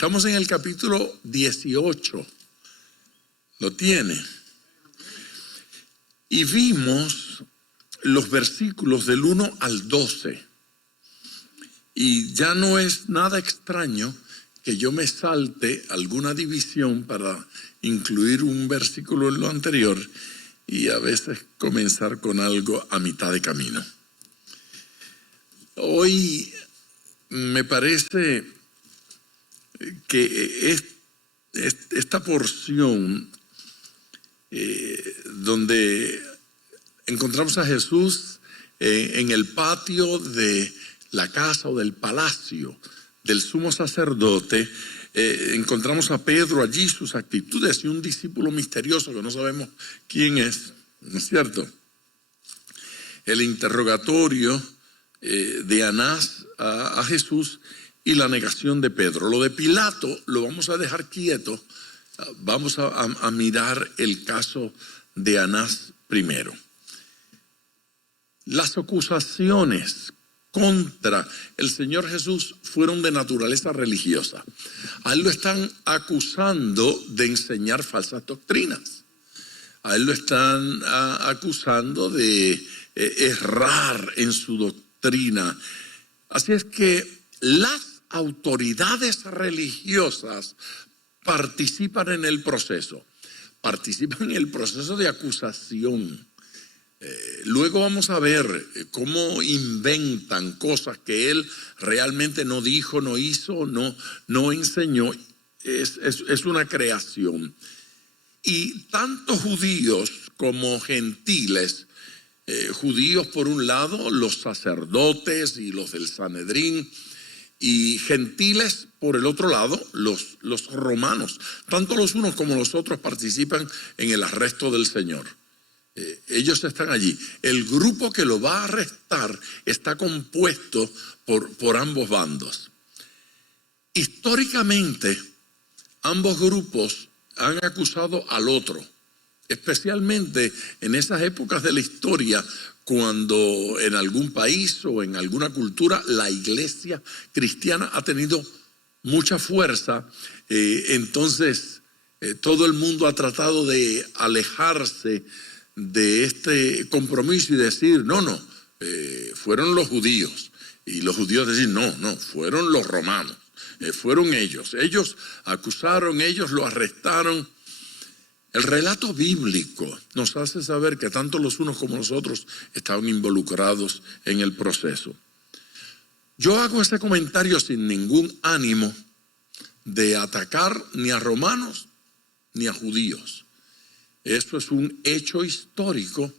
Estamos en el capítulo 18. ¿Lo tiene? Y vimos los versículos del 1 al 12. Y ya no es nada extraño que yo me salte alguna división para incluir un versículo en lo anterior y a veces comenzar con algo a mitad de camino. Hoy me parece que esta porción donde encontramos a Jesús en el patio de la casa o del palacio del sumo sacerdote, encontramos a Pedro allí, sus actitudes y un discípulo misterioso que no sabemos quién es, ¿no es cierto? El interrogatorio de Anás a Jesús y la negación de Pedro. Lo de Pilato lo vamos a dejar quieto, vamos a mirar el caso de Anás primero. Las acusaciones contra el Señor Jesús fueron de naturaleza religiosa. A él lo están acusando de enseñar falsas doctrinas. A él lo están acusando de errar en su doctrina. Así es que las autoridades religiosas participan en el proceso. Participan en el proceso de acusación. Luego vamos a ver cómo inventan cosas que él realmente no dijo, no hizo, no enseñó. Es una creación. Y tanto judíos como gentiles, judíos por un lado, los sacerdotes y los del Sanedrín, y gentiles por el otro lado, los romanos, tanto los unos como los otros participan en el arresto del Señor. Ellos están allí. El grupo que lo va a arrestar está compuesto por ambos bandos. Históricamente, ambos grupos han acusado al otro, especialmente en esas épocas de la historia cuando en algún país o en alguna cultura la iglesia cristiana ha tenido mucha fuerza. Entonces todo el mundo ha tratado de alejarse de este compromiso y decir, no, fueron los judíos. Y los judíos decir, no, fueron los romanos, fueron ellos. Ellos acusaron, ellos lo arrestaron. El relato bíblico nos hace saber que tanto los unos como los otros estaban involucrados en el proceso. Yo hago este comentario sin ningún ánimo de atacar ni a romanos ni a judíos. Esto es un hecho histórico.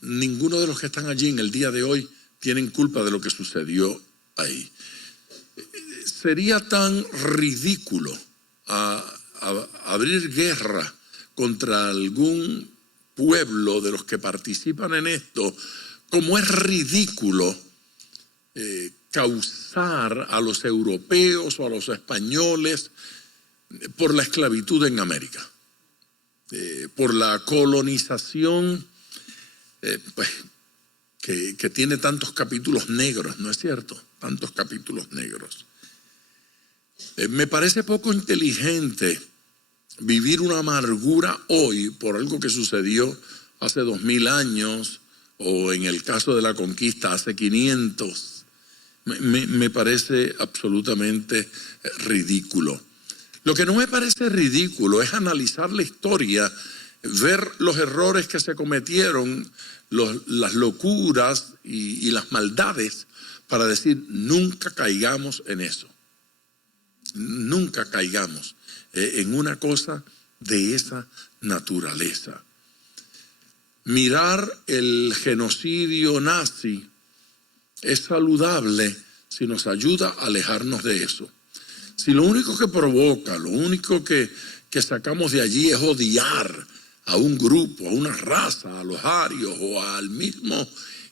Ninguno de los que están allí en el día de hoy tienen culpa de lo que sucedió ahí. Sería tan ridículo abrir guerra contra algún pueblo de los que participan en esto, como es ridículo causar a los europeos o a los españoles por la esclavitud en América, por la colonización, pues, que tiene tantos capítulos negros, ¿no es cierto? Tantos capítulos negros. Me parece poco inteligente vivir una amargura hoy por algo que sucedió hace 2000 años o en el caso de la conquista hace 500. Me parece absolutamente ridículo. Lo que no me parece ridículo es analizar la historia, ver los errores que se cometieron, las locuras y las maldades, para decir, nunca caigamos en eso. Nunca caigamos en una cosa de esa naturaleza. Mirar el genocidio nazi es saludable si nos ayuda a alejarnos de eso. Si lo único que provoca, lo único que sacamos de allí es odiar a un grupo, a una raza, a los arios o al mismo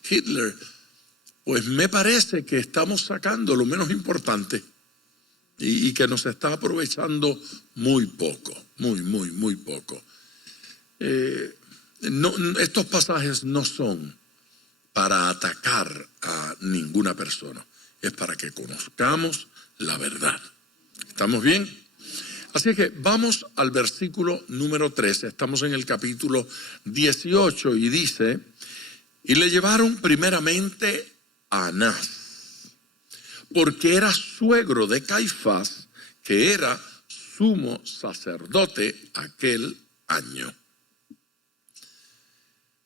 Hitler, pues me parece que estamos sacando lo menos importante y que nos está aprovechando muy poco, muy poco. Estos pasajes no son para atacar a ninguna persona, es para que conozcamos la verdad. ¿Estamos bien? Así que vamos al versículo número 13. Estamos en el capítulo 18 y dice: y le llevaron primeramente a Anás, porque era suegro de Caifás, que era sumo sacerdote aquel año.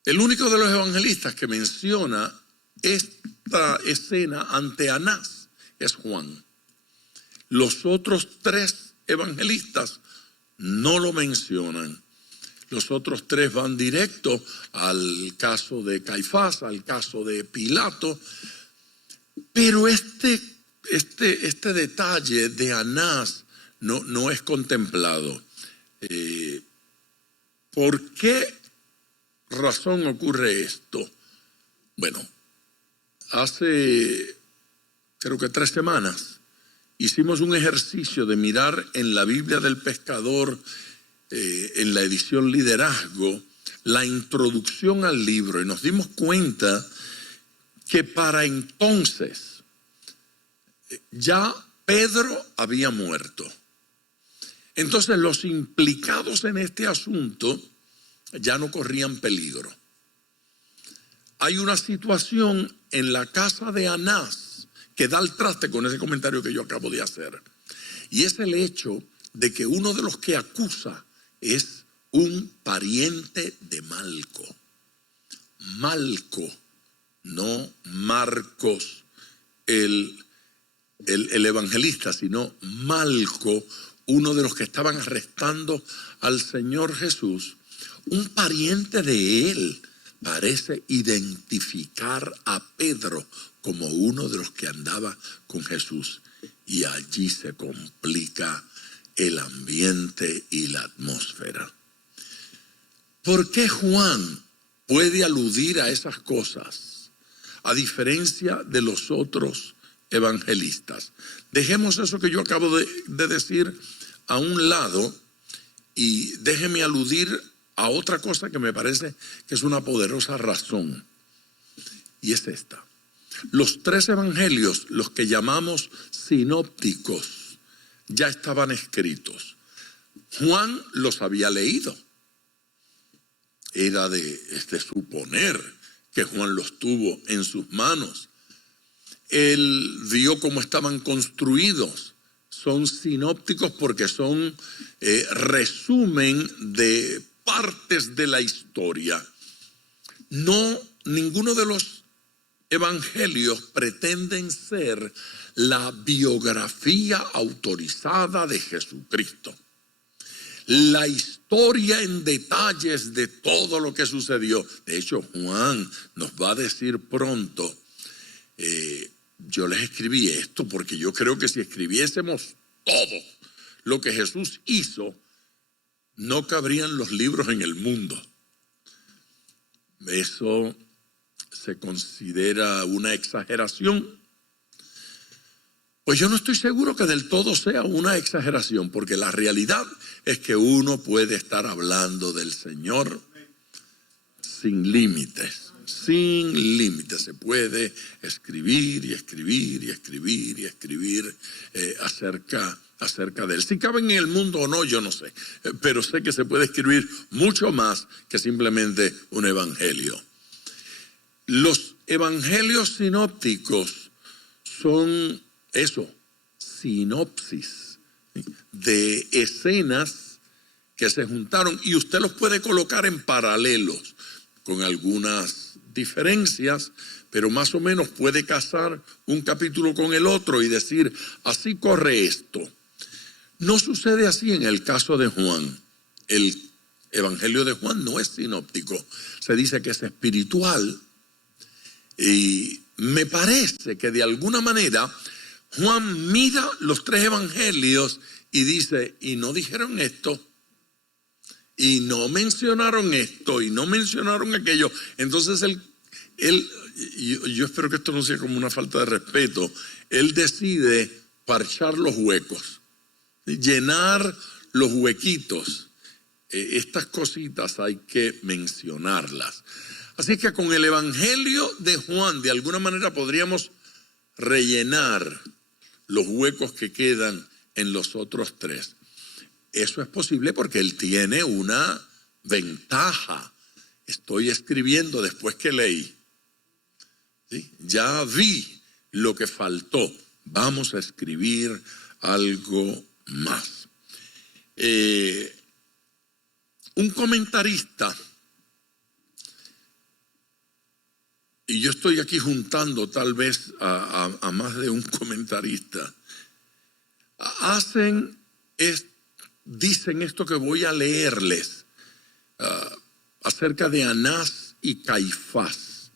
El único de los evangelistas que menciona esta escena ante Anás es Juan. Los otros tres evangelistas no lo mencionan. Los otros tres van directo al caso de Caifás, al caso de Pilato. Pero este detalle de Anás no es contemplado. ¿Por qué razón ocurre esto? Bueno, hace creo que 3 semanas hicimos un ejercicio de mirar en la Biblia del Pescador, en la edición Liderazgo, la introducción al libro, y nos dimos cuenta que para entonces ya Pedro había muerto. Entonces los implicados en este asunto ya no corrían peligro. Hay una situación en la casa de Anás que da al traste con ese comentario que yo acabo de hacer. Y es el hecho de que uno de los que acusa es un pariente de Malco. Malco, no Marcos, el evangelista, sino Malco, uno de los que estaban arrestando al Señor Jesús. Un pariente de él parece identificar a Pedro como uno de los que andaba con Jesús. Y allí se complica el ambiente y la atmósfera. ¿Por qué Juan puede aludir a esas cosas, a diferencia de los otros evangelistas? Dejemos eso que yo acabo de decir a un lado y déjeme aludir a otra cosa que me parece que es una poderosa razón. Y es esta. Los 3 evangelios, los que llamamos sinópticos, ya estaban escritos. Juan los había leído. Era de suponer que Juan los tuvo en sus manos. Él vio cómo estaban construidos. Son sinópticos porque son resumen de partes de la historia. Ninguno de los evangelios pretenden ser la biografía autorizada de Jesucristo. La historia en detalles de todo lo que sucedió. De hecho, Juan nos va a decir pronto, yo les escribí esto porque yo creo que si escribiésemos todo lo que Jesús hizo, no cabrían los libros en el mundo. Eso se considera una exageración. Pues yo no estoy seguro que del todo sea una exageración, porque la realidad es que uno puede estar hablando del Señor sin límites. Sin límites. Se puede escribir y escribir y escribir y escribir acerca de él. Si cabe en el mundo o no, yo no sé. Pero sé que se puede escribir mucho más que simplemente un evangelio. Los evangelios sinópticos son eso, sinopsis de escenas que se juntaron, y usted los puede colocar en paralelos con algunas diferencias, pero más o menos puede casar un capítulo con el otro y decir, así corre esto. No sucede así en el caso de Juan. El evangelio de Juan no es sinóptico, se dice que es espiritual, y me parece que de alguna manera Juan mira los 3 evangelios y dice, y no dijeron esto, y no mencionaron esto, y no mencionaron aquello. Entonces yo espero que esto no sea como una falta de respeto, él decide parchar los huecos, llenar los huequitos. Estas cositas hay que mencionarlas. Así que con el evangelio de Juan, de alguna manera podríamos rellenar los huecos que quedan en los otros tres. Eso es posible porque él tiene una ventaja. Estoy escribiendo después que leí. ¿Sí? Ya vi lo que faltó. Vamos a escribir algo más. Un comentarista, y yo estoy aquí juntando tal vez a más de un comentarista, dicen esto que voy a leerles acerca de Anás y Caifás,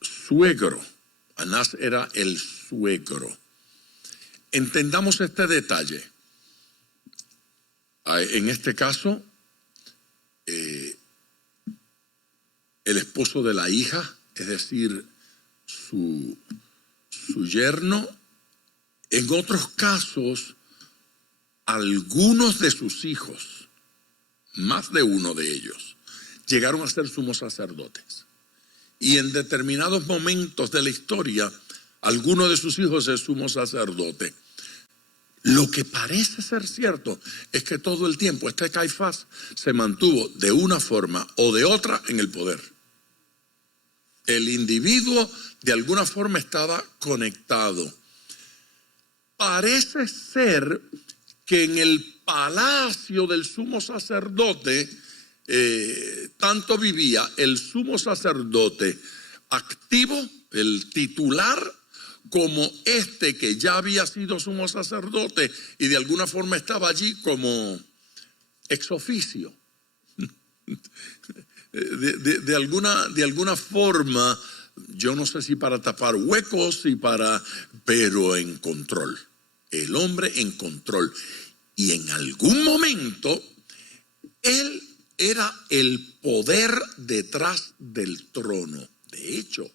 suegro. Anás era el suegro. Entendamos este detalle. En este caso, el esposo de la hija, es decir, su yerno. En otros casos, algunos de sus hijos, más de uno de ellos, llegaron a ser sumos sacerdotes. Y en determinados momentos de la historia, alguno de sus hijos es sumo sacerdote. Lo que parece ser cierto es que todo el tiempo este Caifás se mantuvo de una forma o de otra en el poder. El individuo de alguna forma estaba conectado. Parece ser que en el palacio del sumo sacerdote tanto vivía el sumo sacerdote activo, el titular, como este que ya había sido sumo sacerdote y de alguna forma estaba allí como ex oficio. De alguna forma, yo no sé si para tapar huecos, pero en control. El hombre en control. Y en algún momento, él era el poder detrás del trono. De hecho,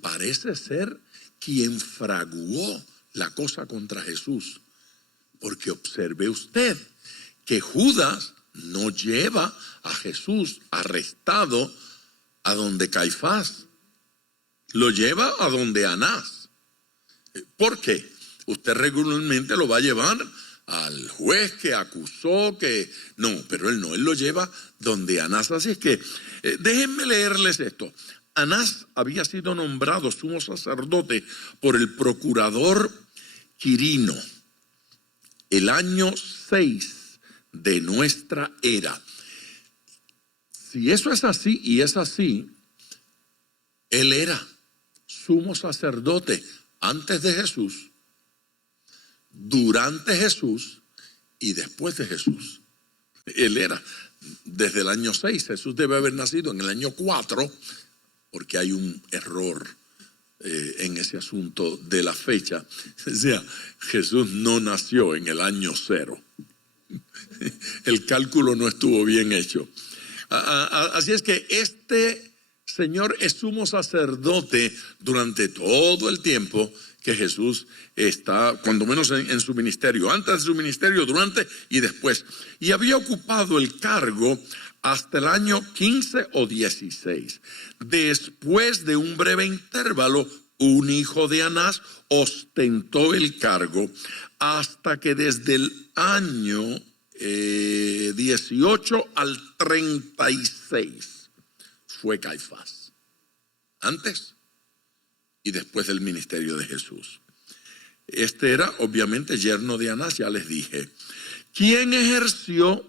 parece ser quien fraguó la cosa contra Jesús. Porque observe usted que Judas no lleva a Jesús arrestado a donde Caifás, lo lleva a donde Anás. ¿Por qué? Usted regularmente lo va a llevar al juez que acusó, pero él no, él lo lleva donde Anás. Así es que déjenme leerles esto. Anás había sido nombrado sumo sacerdote por el procurador Quirino el año 6 de nuestra era. Si eso es así y es así, él era sumo sacerdote antes de Jesús, durante Jesús y después de Jesús. Él era desde el año 6. Jesús debe haber nacido en el año 4, porque hay un error en ese asunto de la fecha. O sea, Jesús no nació en el año 0. El cálculo no estuvo bien hecho. Así es que este Señor es sumo sacerdote durante todo el tiempo que Jesús está, cuando menos en su ministerio, antes de su ministerio, durante y después. Y había ocupado el cargo hasta el año 15 o 16. Después de un breve intervalo, un hijo de Anás ostentó el cargo hasta que desde el año 18 al 36 fue Caifás. Antes y después del ministerio de Jesús. Este era obviamente yerno de Anás, ya les dije. ¿Quién ejerció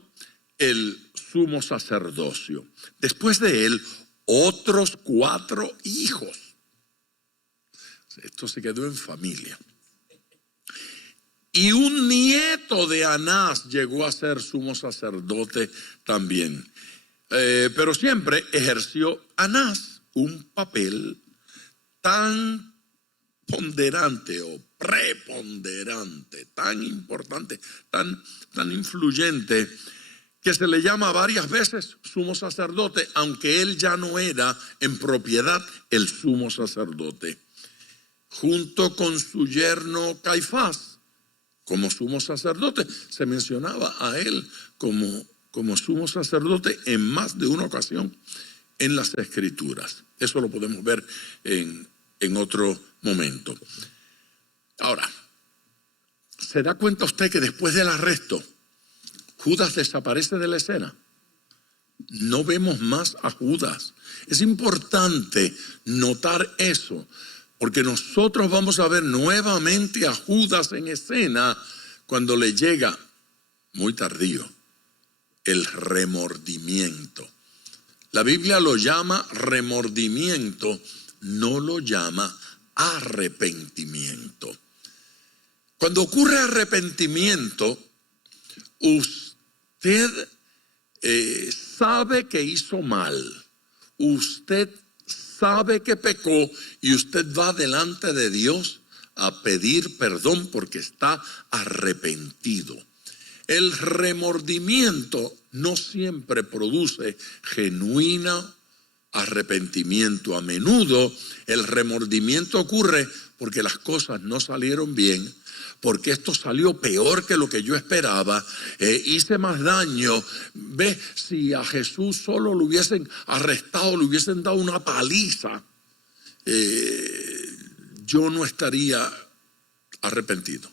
el sumo sacerdocio? Después de él, otros 4 hijos. Esto se quedó en familia. Y un nieto de Anás llegó a ser sumo sacerdote también. Pero siempre ejerció Anás un papel tan ponderante o preponderante, tan importante, tan influyente, que se le llama varias veces sumo sacerdote, aunque él ya no era en propiedad el sumo sacerdote. Junto con su yerno Caifás, como sumo sacerdote, se mencionaba a él como sumo sacerdote en más de una ocasión en las Escrituras. Eso lo podemos ver en otro momento. Ahora, ¿se da cuenta usted que después del arresto, Judas desaparece de la escena? No vemos más a Judas. Es importante notar eso, porque nosotros vamos a ver nuevamente a Judas en escena cuando le llega, muy tardío, el remordimiento. La Biblia lo llama remordimiento, no lo llama arrepentimiento. Cuando ocurre arrepentimiento, usted sabe que hizo mal, usted sabe que pecó y usted va delante de Dios a pedir perdón porque está arrepentido. El remordimiento no siempre produce genuino arrepentimiento. A menudo el remordimiento ocurre porque las cosas no salieron bien, porque esto salió peor que lo que yo esperaba, hice más daño. Ve, si a Jesús solo lo hubiesen arrestado, le hubiesen dado una paliza, yo no estaría arrepentido.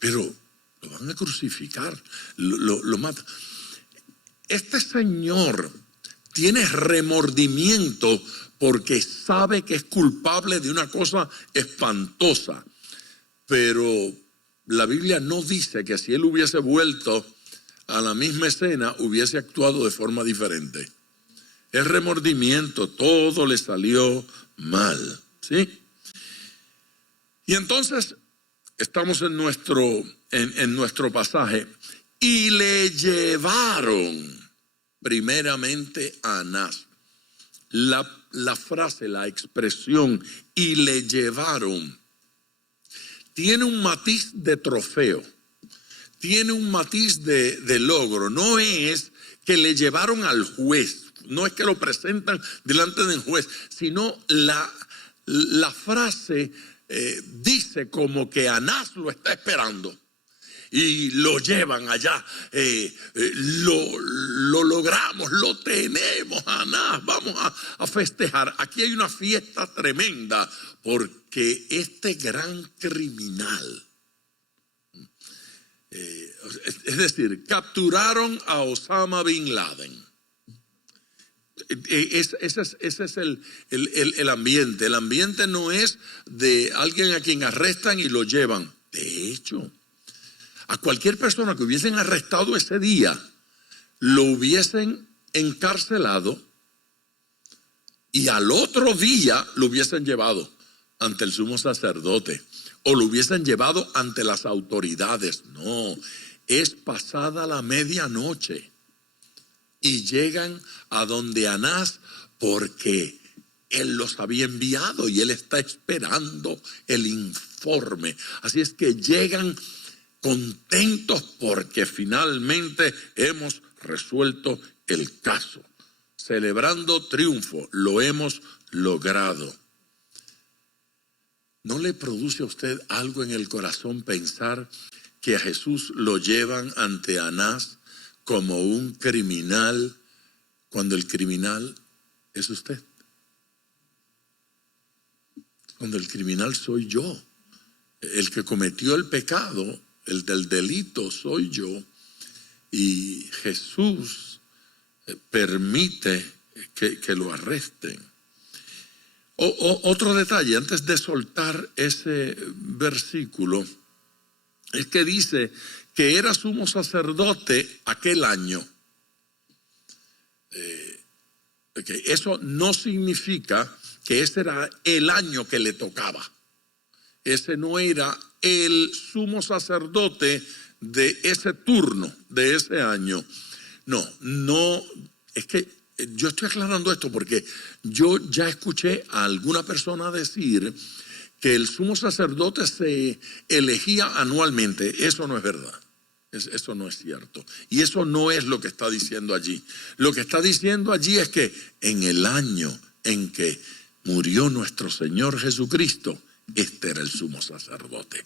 Pero lo van a crucificar, lo matan. Este señor tiene remordimiento porque sabe que es culpable de una cosa espantosa. Pero la Biblia no dice que si él hubiese vuelto a la misma escena, hubiese actuado de forma diferente. Es remordimiento, todo le salió mal, ¿sí? Y entonces estamos en nuestro pasaje. Y le llevaron primeramente a Anás. La frase, la expresión, y le llevaron, tiene un matiz de trofeo, tiene un matiz de logro. No es que le llevaron al juez, no es que lo presentan delante del juez, sino la frase dice como que Anás lo está esperando. Y lo llevan allá, lo logramos, lo tenemos, Anás, vamos a festejar. Aquí hay una fiesta tremenda porque este gran criminal, es decir, capturaron a Osama Bin Laden. Ese es el ambiente. El ambiente no es de alguien a quien arrestan y lo llevan. De hecho, a cualquier persona que hubiesen arrestado ese día, lo hubiesen encarcelado y al otro día lo hubiesen llevado ante el sumo sacerdote o lo hubiesen llevado ante las autoridades. No, es pasada la medianoche y llegan a donde Anás porque él los había enviado y él está esperando el informe. Así es que llegan contentos porque finalmente hemos resuelto el caso. Celebrando triunfo, lo hemos logrado. ¿No le produce a usted algo en el corazón pensar que a Jesús lo llevan ante Anás como un criminal cuando el criminal es usted? Cuando el criminal soy yo. El que cometió el pecado, el del delito soy yo, y Jesús permite que lo arresten. Otro detalle, antes de soltar ese versículo, es que dice que era sumo sacerdote aquel año. Eso no significa que ese era el año que le tocaba. Ese no era el sumo sacerdote de ese turno, de ese año. No, es que yo estoy aclarando esto porque yo ya escuché a alguna persona decir que el sumo sacerdote se elegía anualmente. Eso no es verdad. Eso no es cierto. Y eso no es lo que está diciendo allí. Lo que está diciendo allí es que en el año en que murió nuestro Señor Jesucristo, este era el sumo sacerdote.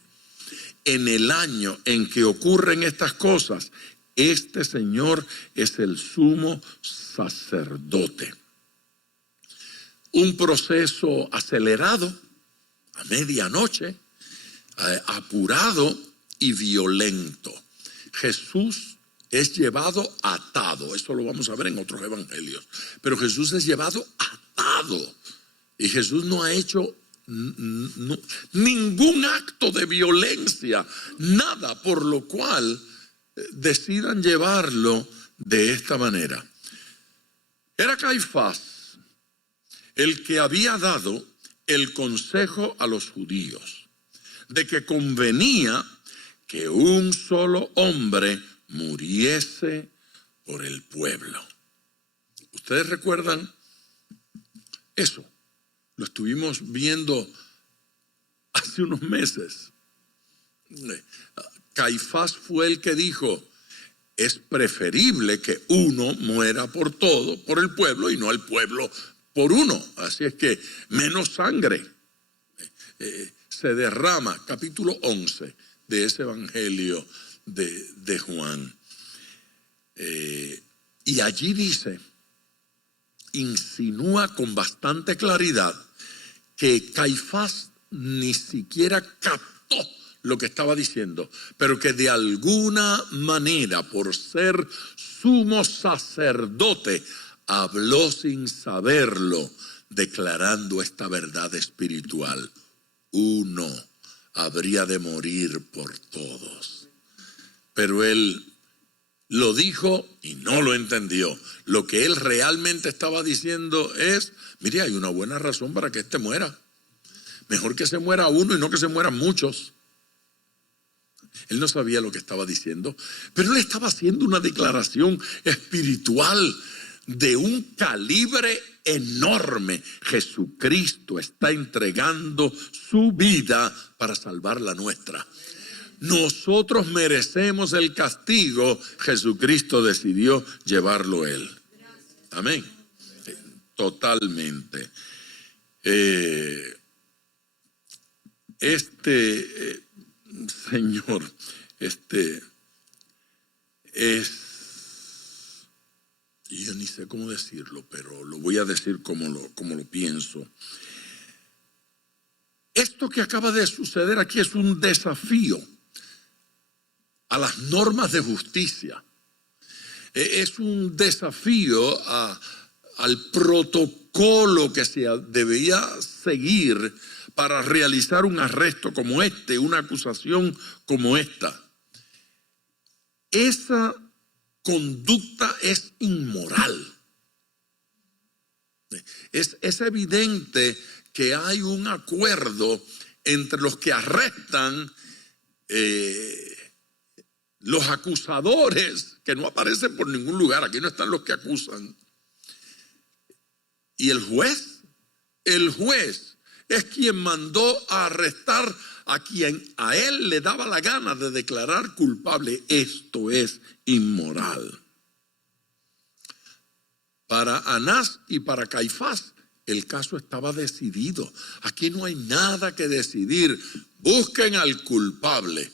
En el año en que ocurren estas cosas, este Señor es el sumo sacerdote. Un proceso acelerado a medianoche, apurado y violento. Jesús es llevado atado, eso lo vamos a ver en otros evangelios, pero Jesús es llevado atado y Jesús no ha hecho ningún acto de violencia, nada por lo cual decidan llevarlo de esta manera. Era Caifás el que había dado el consejo a los judíos de que convenía que un solo hombre muriese por el pueblo. ¿Ustedes recuerdan eso? Lo estuvimos viendo hace unos meses. Caifás fue el que dijo: es preferible que uno muera por todo, por el pueblo, y no el pueblo por uno. Así es que menos sangre se derrama. Capítulo 11 de ese evangelio de Juan. Y allí dice, insinúa con bastante claridad que Caifás ni siquiera captó lo que estaba diciendo, pero que de alguna manera, por ser sumo sacerdote, habló sin saberlo, declarando esta verdad espiritual: uno habría de morir por todos. Pero él lo dijo y no lo entendió. Lo que él realmente estaba diciendo es: mire, hay una buena razón para que este muera. Mejor que se muera uno y no que se mueran muchos. Él no sabía lo que estaba diciendo, pero él estaba haciendo una declaración espiritual de un calibre enorme. Jesucristo está entregando su vida para salvar la nuestra. Nosotros merecemos el castigo, Jesucristo decidió llevarlo él. Amén. Totalmente. Señor, yo ni sé cómo decirlo, pero lo voy a decir como lo pienso. Esto que acaba de suceder aquí es un desafío a las normas de justicia. Es un desafío al protocolo que se debía seguir para realizar un arresto como este, una acusación como esta. Esa conducta es inmoral. Es evidente que hay un acuerdo entre los que arrestan, los acusadores, que no aparecen por ningún lugar, aquí no están los que acusan, y el juez. El juez es quien mandó a arrestar a quien a él le daba la gana de declarar culpable. Esto es inmoral. Para Anás y para Caifás el caso estaba decidido. Aquí no hay nada que decidir. Busquen al culpable.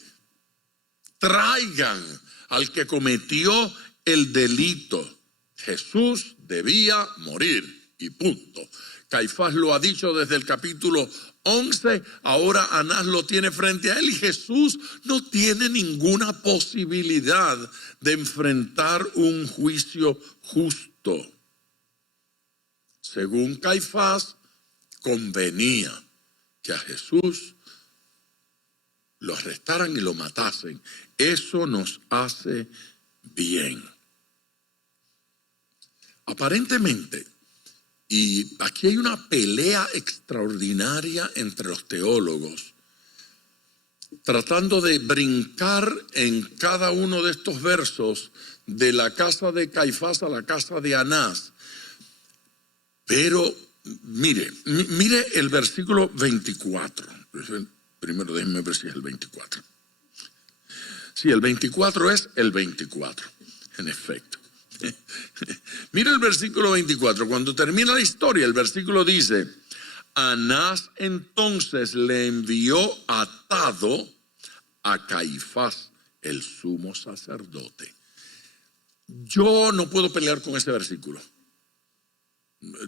Traigan al que cometió el delito. Jesús debía morir y punto. Caifás lo ha dicho desde el capítulo 11, ahora Anás lo tiene frente a él y Jesús no tiene ninguna posibilidad de enfrentar un juicio justo. Según Caifás, convenía que a Jesús lo arrestaran y lo matasen. Eso nos hace bien. Aparentemente, y aquí hay una pelea extraordinaria entre los teólogos, tratando de brincar en cada uno de estos versos de la casa de Caifás a la casa de Anás. Pero mire el versículo 24. Primero déjenme ver si es el 24. Sí, el 24 es el 24, en efecto. Mira el versículo 24, cuando termina la historia, el versículo dice: Anás entonces le envió atado a Caifás, el sumo sacerdote. Yo no puedo pelear con ese versículo.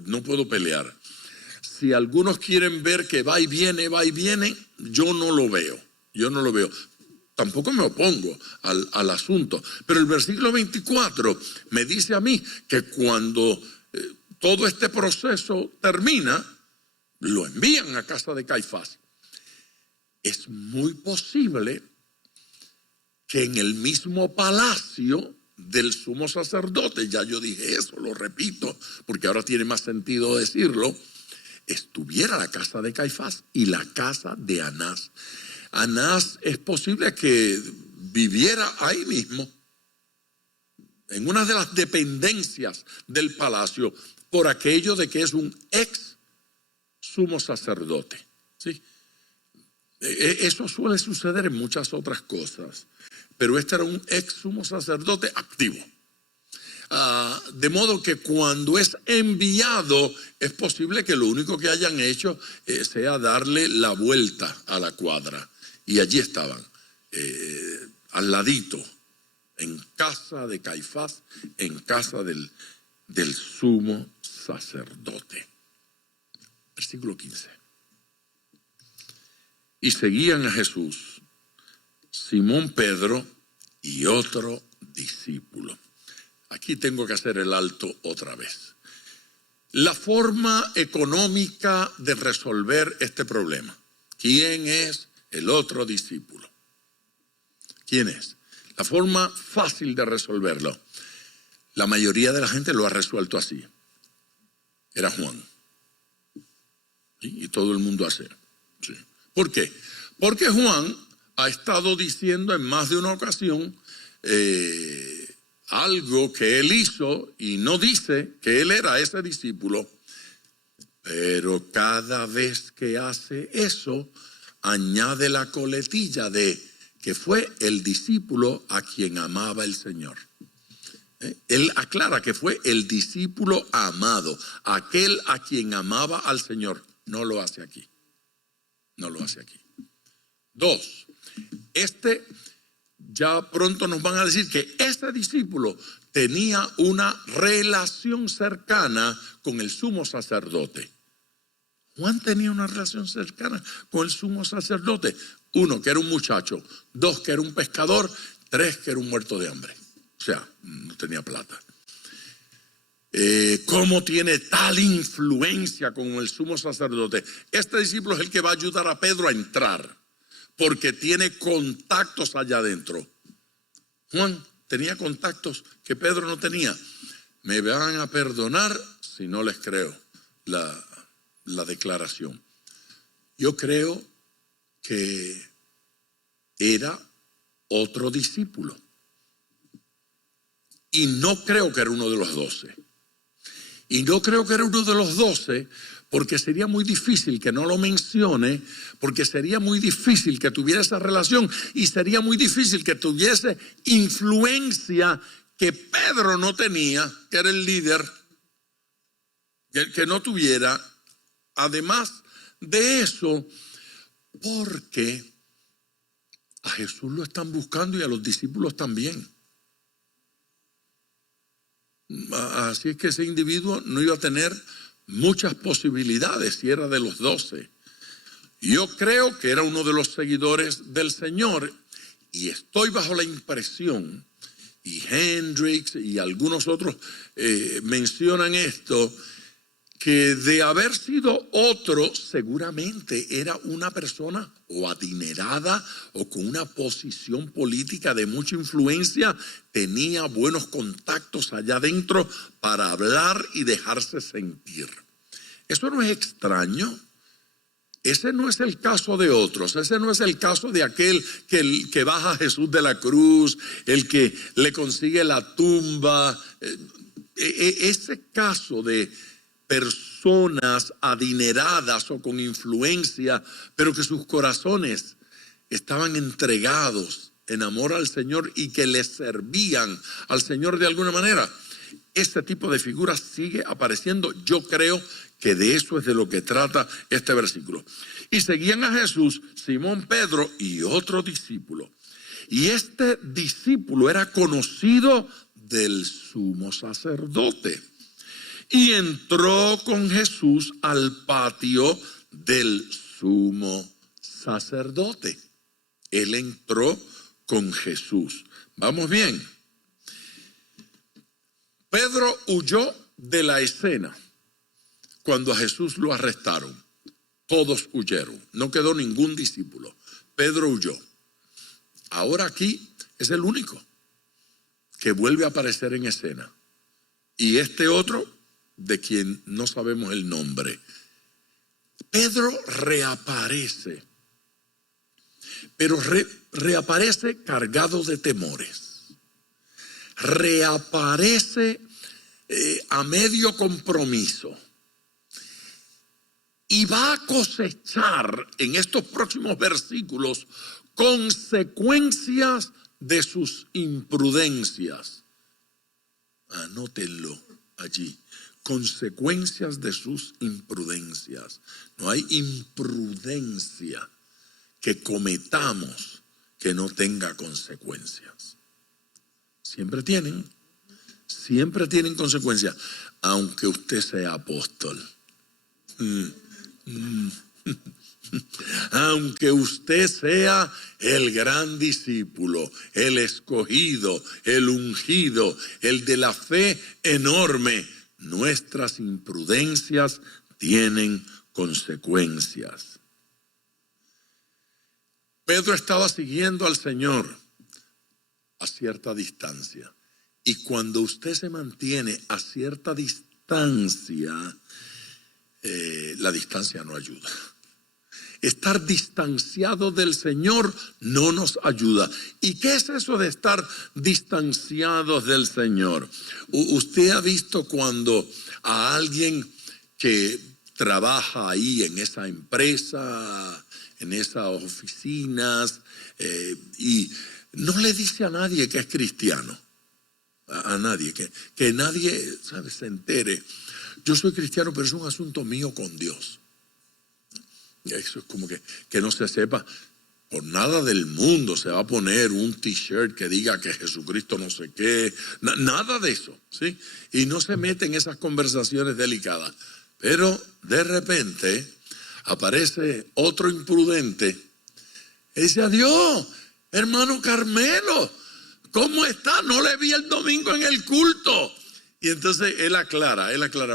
No puedo pelear. Si algunos quieren ver que va y viene, yo no lo veo. yo no lo veo. Tampoco me opongo al asunto. Pero el versículo 24 me dice a mí que cuando todo este proceso termina, lo envían a casa de Caifás. Es muy posible que en el mismo palacio del sumo sacerdote, ya yo dije eso, lo repito, porque ahora tiene más sentido decirlo, estuviera la casa de Caifás y la casa de Anás. Anás es posible que viviera ahí mismo, en una de las dependencias del palacio, por aquello de que es un ex sumo sacerdote. ¿Sí? Eso suele suceder en muchas otras cosas, pero este era un ex sumo sacerdote activo. De modo que cuando es enviado, es posible que lo único que hayan hecho sea darle la vuelta a la cuadra. Y allí estaban, al ladito, en casa de Caifás, en casa del sumo sacerdote. Versículo 15. Y seguían a Jesús Simón Pedro y otro discípulo. Aquí tengo que hacer el alto otra vez. La forma económica de resolver este problema. ¿Quién es el otro discípulo? ¿Quién es? La forma fácil de resolverlo. La mayoría de la gente lo ha resuelto así. Era Juan. ¿Sí? Y todo el mundo hace. Sí. ¿Por qué? Porque Juan ha estado diciendo en más de una ocasión algo que él hizo y no dice que él era ese discípulo, pero cada vez que hace eso, añade la coletilla de que fue el discípulo a quien amaba el Señor. Él aclara que fue el discípulo amado, aquel a quien amaba al Señor. No lo hace aquí. No lo hace aquí. 2. Ya pronto nos van a decir que este discípulo tenía una relación cercana con el sumo sacerdote. Juan tenía una relación cercana con el sumo sacerdote. 1, que era un muchacho. 2, que era un pescador. 3, que era un muerto de hambre. O sea, no tenía plata. ¿Cómo tiene tal influencia con el sumo sacerdote? Este discípulo es el que va a ayudar a Pedro a entrar, porque tiene contactos allá adentro. Juan tenía contactos que Pedro no tenía. Me van a perdonar si no les creo la declaración. Yo creo que era otro discípulo. Y no creo que era uno de los 12. Y no creo que era uno de los 12 porque sería muy difícil que no lo mencione, porque sería muy difícil que tuviera esa relación y sería muy difícil que tuviese influencia que Pedro no tenía, que era el líder, que no tuviera. Además de eso, porque a Jesús lo están buscando y a los discípulos también. Así es que ese individuo no iba a tener muchas posibilidades si era de los 12. Yo creo que era uno de los seguidores del Señor y estoy bajo la impresión, y Hendricks y algunos otros mencionan esto, que de haber sido otro, seguramente era una persona o adinerada o con una posición política de mucha influencia, tenía buenos contactos allá adentro para hablar y dejarse sentir. Eso no es extraño. Ese no es el caso de otros, ese no es el caso de aquel que baja a Jesús de la cruz, el que le consigue la tumba. Ese caso de personas adineradas o con influencia, pero que sus corazones estaban entregados en amor al Señor y que le servían al Señor de alguna manera. Este tipo de figuras sigue apareciendo. Yo creo que de eso es de lo que trata este versículo. Y seguían a Jesús, Simón Pedro y otro discípulo. Y este discípulo era conocido del sumo sacerdote. Y entró con Jesús al patio del sumo sacerdote. Él entró con Jesús. ¿Vamos bien? Pedro huyó de la escena cuando a Jesús lo arrestaron. Todos huyeron. No quedó ningún discípulo. Pedro huyó. Ahora aquí es el único que vuelve a aparecer en escena. Y este otro, de quien no sabemos el nombre. Pedro reaparece. Pero reaparece cargado de temores. Reaparece a medio compromiso. Y va a cosechar en estos próximos versículos consecuencias de sus imprudencias. Anótenlo allí. Consecuencias de sus imprudencias. No hay imprudencia que cometamos que no tenga consecuencias. Siempre tienen consecuencias, aunque usted sea apóstol. Aunque usted sea el gran discípulo, el escogido, el ungido, el de la fe enorme, nuestras imprudencias tienen consecuencias. Pedro estaba siguiendo al Señor a cierta distancia. Y cuando usted se mantiene a cierta distancia, la distancia no ayuda. Estar distanciado del Señor no nos ayuda. ¿Y qué es eso de estar distanciados del Señor? Usted ha visto cuando a alguien que trabaja ahí en esa empresa, en esas oficinas, y no le dice a nadie que es cristiano, a nadie, que nadie, ¿sabe?, se entere. Yo soy cristiano, pero es un asunto mío con Dios. Eso es como que no se sepa. Por nada del mundo se va a poner un t-shirt que diga que Jesucristo no sé qué. Nada de eso, ¿sí? Y no se mete en esas conversaciones delicadas. Pero de repente aparece otro imprudente y dice: adiós, hermano Carmelo, ¿cómo está? No le vi el domingo en el culto. Y entonces él aclara,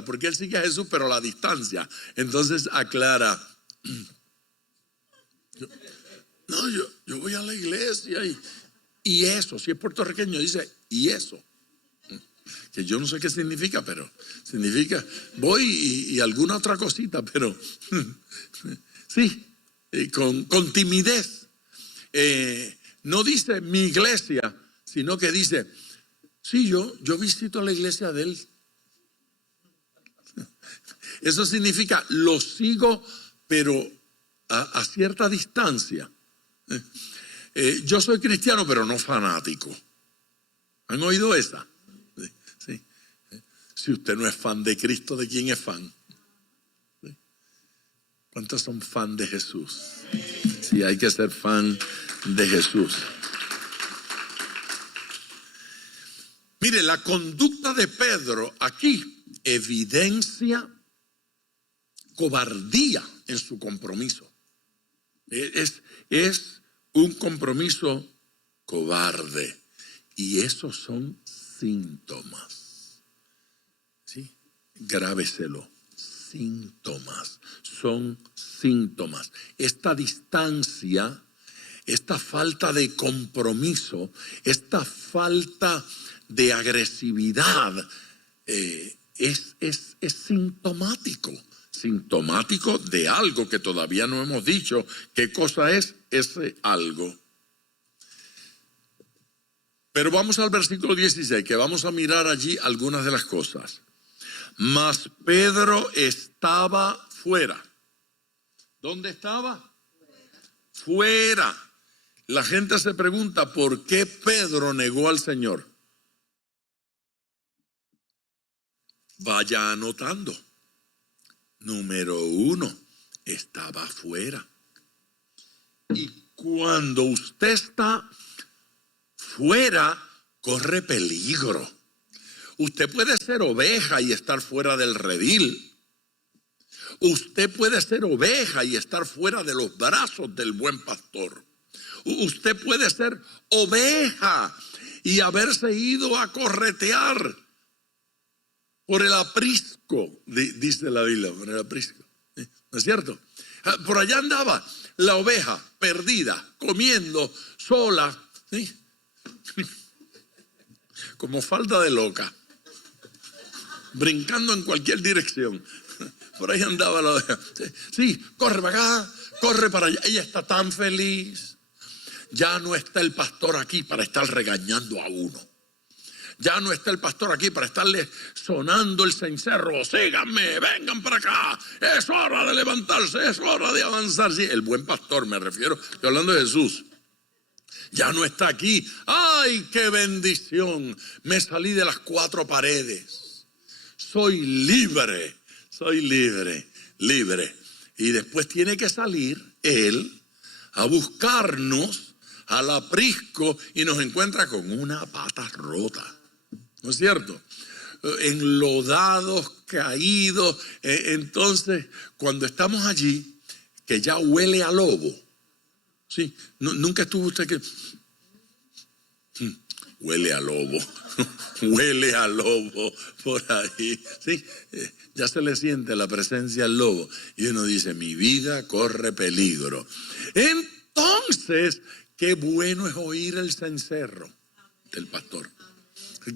porque él sigue a Jesús, pero a la distancia. Entonces aclara: yo voy a la iglesia y eso, si es puertorriqueño dice y eso, que yo no sé qué significa, pero significa voy y alguna otra cosita, pero sí, con timidez. No dice mi iglesia, sino que dice: sí, yo visito la iglesia de él. Eso significa lo sigo, pero a cierta distancia. Yo soy cristiano, pero no fanático. ¿Han oído esa? Sí. Si usted no es fan de Cristo, ¿de quién es fan? ¿Sí? ¿Cuántos son fan de Jesús? Sí, hay que ser fan de Jesús. Mire, la conducta de Pedro aquí evidencia cobardía en su compromiso. Es un compromiso cobarde. Y esos son síntomas. ¿Sí? Grábeselo. Síntomas. Son síntomas. Esta distancia, esta falta de compromiso, esta falta de agresividad es sintomático. Sintomático de algo que todavía no hemos dicho. ¿Qué cosa es ese algo? Pero vamos al versículo 16, que vamos a mirar allí algunas de las cosas. Mas Pedro estaba fuera. ¿Dónde estaba? Fuera. La gente se pregunta por qué Pedro negó al Señor. Vaya anotando. Número 1, estaba afuera. Y cuando usted está fuera, corre peligro. Usted puede ser oveja y estar fuera del redil. Usted puede ser oveja y estar fuera de los brazos del buen pastor. Usted puede ser oveja y haberse ido a corretear por el aprisco, dice la Biblia, por el aprisco. ¿No es cierto? Por allá andaba la oveja perdida, comiendo sola, ¿sí? Como falda de loca, brincando en cualquier dirección. Por ahí andaba la oveja. Sí, corre para acá, corre para allá. Ella está tan feliz. Ya no está el pastor aquí para estar regañando a uno. Ya no está el pastor aquí para estarle sonando el cencerro. Síganme, vengan para acá. Es hora de levantarse, es hora de avanzar. Sí, el buen pastor me refiero. Estoy hablando de Jesús. Ya no está aquí. ¡Ay, qué bendición! Me salí de las cuatro paredes. Soy libre, libre. Y después tiene que salir Él a buscarnos al aprisco y nos encuentra con una pata rota. ¿No es cierto? Enlodados, caídos. Entonces, cuando estamos allí, que ya huele a lobo. Sí, nunca estuvo usted que... Huele a lobo. Huele a lobo por ahí. Sí, ya se le siente la presencia del lobo. Y uno dice, mi vida corre peligro. Entonces, qué bueno es oír el cencerro del pastor.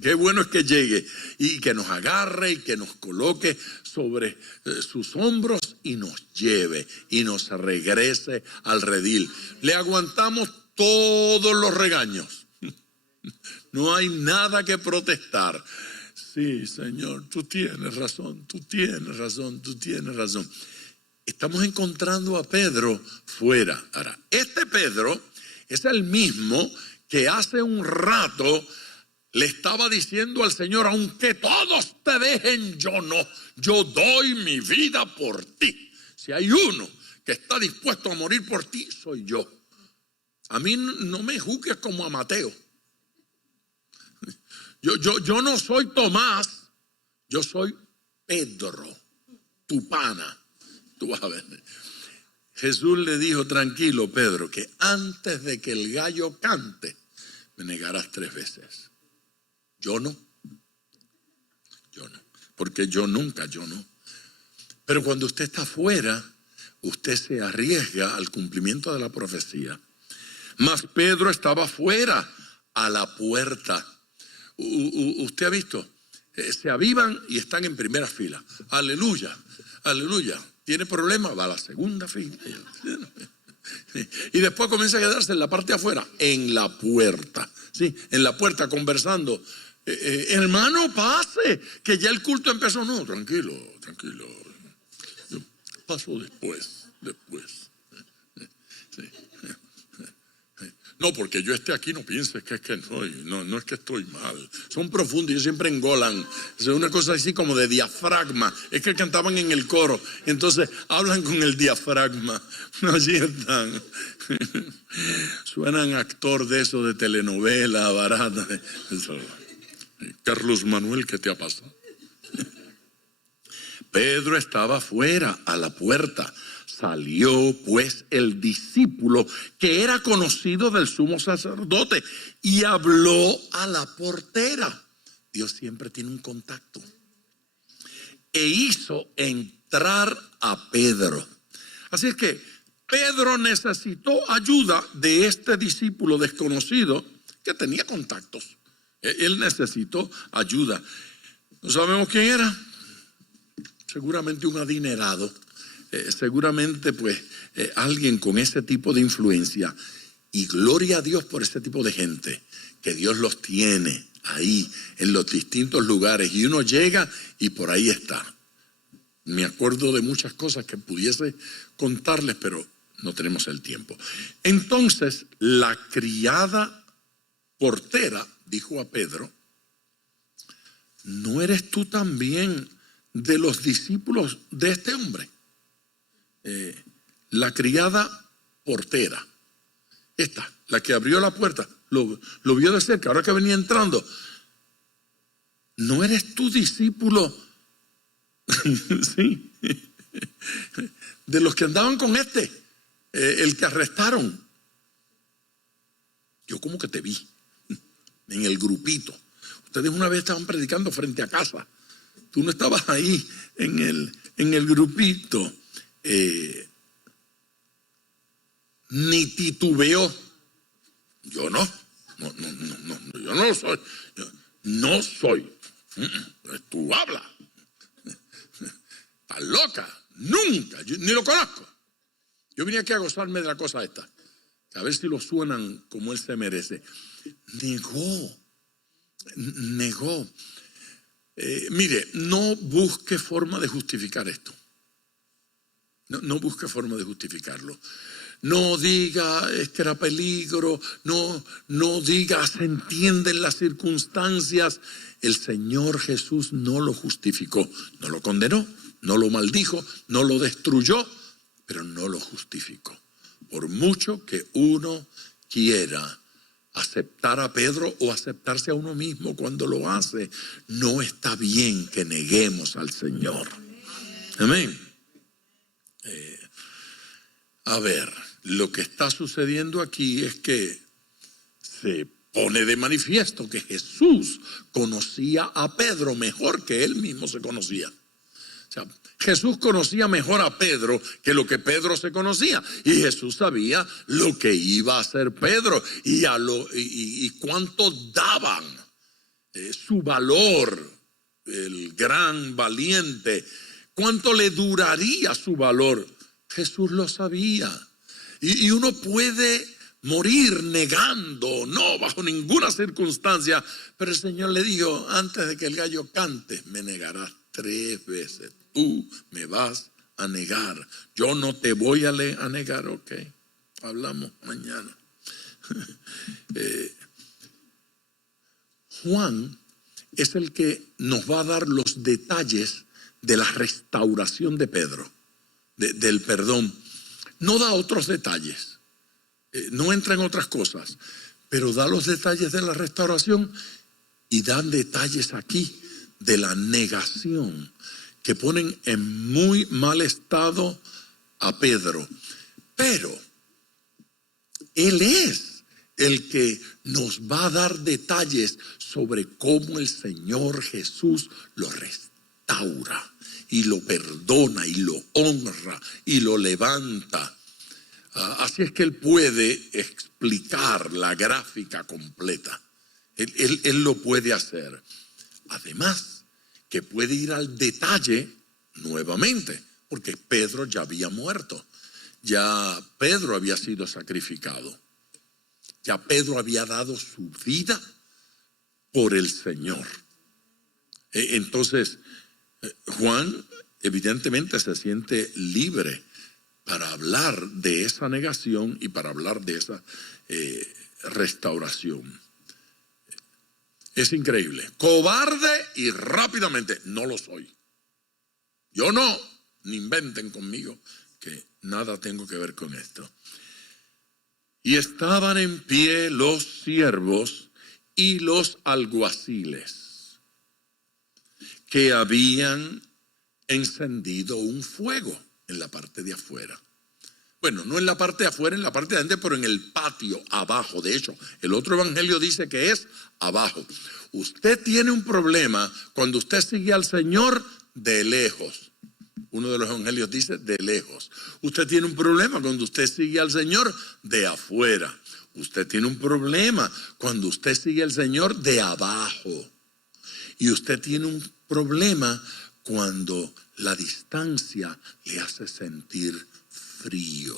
Qué bueno es que llegue y que nos agarre y que nos coloque sobre sus hombros y nos lleve y nos regrese al redil. Le aguantamos todos los regaños. No hay nada que protestar. Sí, Señor, tú tienes razón. Estamos encontrando a Pedro fuera. Ahora, este Pedro es el mismo que hace un rato le estaba diciendo al Señor, aunque todos te dejen, yo no. Yo doy mi vida por ti. Si hay uno que está dispuesto a morir por ti, soy yo. A mí no me juzgues como a Mateo. Yo no soy Tomás, yo soy Pedro, tu pana. Tú vas a ver. Jesús le dijo, tranquilo, Pedro, que antes de que el gallo cante, me negarás 3 veces. Yo no. Porque yo no. Pero cuando usted está afuera, usted se arriesga al cumplimiento de la profecía. Mas Pedro estaba fuera, a la puerta. Usted ha visto, se avivan y están en primera fila. Aleluya. ¿Tiene problema? Va a la segunda fila. Y después comienza a quedarse en la parte de afuera, en la puerta. Sí, en la puerta conversando. Hermano, pase, que ya el culto empezó. No, tranquilo. Yo paso después. Sí. No, porque yo esté aquí, no pienses que es que no es que estoy mal. Son profundos, ellos siempre engolan. Es una cosa así como de diafragma. Es que cantaban en el coro, entonces hablan con el diafragma. Allí están. Suenan actor de eso, de telenovela barata. Carlos Manuel, ¿qué te ha pasado? Pedro estaba afuera, a la puerta. Salió pues el discípulo que era conocido del sumo sacerdote y habló a la portera. Dios siempre tiene un contacto. E hizo entrar a Pedro. Así es que Pedro necesitó ayuda de este discípulo desconocido que tenía contactos. Él necesitó ayuda. No sabemos quién era. Seguramente un adinerado. Seguramente pues alguien con ese tipo de influencia, y gloria a Dios por ese tipo de gente, que Dios los tiene ahí en los distintos lugares y uno llega y por ahí está. Me acuerdo de muchas cosas que pudiese contarles, pero no tenemos el tiempo. Entonces la criada portera dijo a Pedro, ¿no eres tú también de los discípulos de este hombre? La criada portera, esta, la que abrió la puerta, lo vio de cerca, ahora que venía entrando. ¿No eres tu discípulo? Sí, de los que andaban con el que arrestaron. Yo como que te vi en el grupito. Ustedes una vez estaban predicando frente a casa. Tú no estabas ahí en el grupito. Ni titubeó. Yo no. Yo no lo soy. Yo no soy. Tú hablas. Estás loca. Nunca. Yo ni lo conozco. Yo vine aquí a gozarme de la cosa esta. A ver si lo suenan como él se merece. Negó. Mire, no busque forma de justificar esto. No busque forma de justificarlo. No diga es que era peligro. No diga se entienden las circunstancias. El Señor Jesús no lo justificó. No lo condenó, no lo maldijo, no lo destruyó, pero no lo justificó. Por mucho que uno quiera aceptar a Pedro o aceptarse a uno mismo cuando lo hace, no está bien que neguemos al Señor. Amén. A ver, lo que está sucediendo aquí es que se pone de manifiesto que Jesús conocía a Pedro mejor que él mismo se conocía. O sea, Jesús conocía mejor a Pedro que lo que Pedro se conocía. Y Jesús sabía lo que iba a hacer Pedro y cuánto daban su valor, el gran valiente, cuánto le duraría su valor. Jesús lo sabía. Y uno puede morir negando, no bajo ninguna circunstancia. Pero el Señor le dijo, antes de que el gallo cante, me negarás 3 veces. Tú me vas a negar. Yo no te voy a negar, ok. Hablamos mañana. Juan es el que nos va a dar los detalles de la restauración de Pedro, del perdón. No da otros detalles, no entra en otras cosas, pero da los detalles de la restauración y dan detalles aquí de la negación que ponen en muy mal estado a Pedro. Pero Él es el que nos va a dar detalles sobre cómo el Señor Jesús lo restaura y lo perdona y lo honra y lo levanta. Así es que Él puede explicar la gráfica completa. Él lo puede hacer. Además, que puede ir al detalle nuevamente, porque Pedro ya había muerto. Ya Pedro había sido sacrificado. Ya Pedro había dado su vida por el Señor. Entonces, Juan evidentemente se siente libre para hablar de esa negación y para hablar de esa restauración. Es increíble. Cobarde y rápidamente, no lo soy. Yo no, ni inventen conmigo que nada tengo que ver con esto. Y estaban en pie los siervos y los alguaciles que habían encendido un fuego en la parte de afuera. Bueno, no en la parte de afuera, en la parte de adentro, pero en el patio, abajo. De hecho, el otro evangelio dice que es abajo. Usted tiene un problema cuando usted sigue al Señor de lejos. Uno de los evangelios dice de lejos. Usted tiene un problema cuando usted sigue al Señor de afuera. Usted tiene un problema cuando usted sigue al Señor de abajo. Y usted tiene un problema cuando la distancia le hace sentir frío.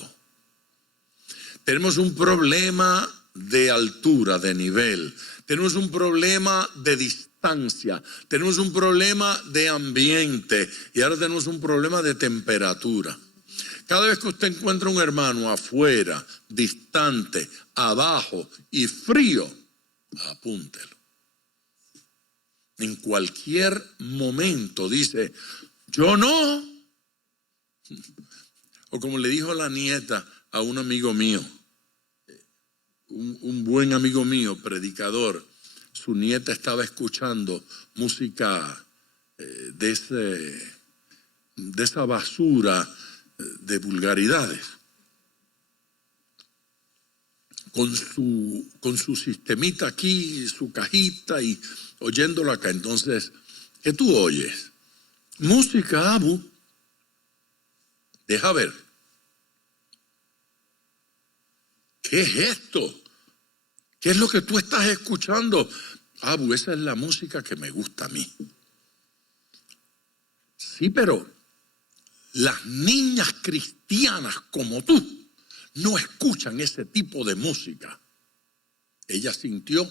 Tenemos un problema de altura, de nivel. Tenemos un problema de distancia. Tenemos un problema de ambiente. Y ahora tenemos un problema de temperatura. Cada vez que usted encuentra un hermano afuera, distante, abajo y frío, apúntelo. En cualquier momento dice, yo no. O como le dijo la nieta a un amigo mío, un buen amigo mío, predicador, su nieta estaba escuchando música de esa basura de vulgaridades. con su sistemita aquí, su cajita y oyéndolo acá. Entonces, ¿qué tú oyes? Música, Abu. Deja ver. ¿Qué es esto? ¿Qué es lo que tú estás escuchando? Abu, esa es la música que me gusta a mí. Sí, pero las niñas cristianas como tú no escuchan ese tipo de música. Ella sintió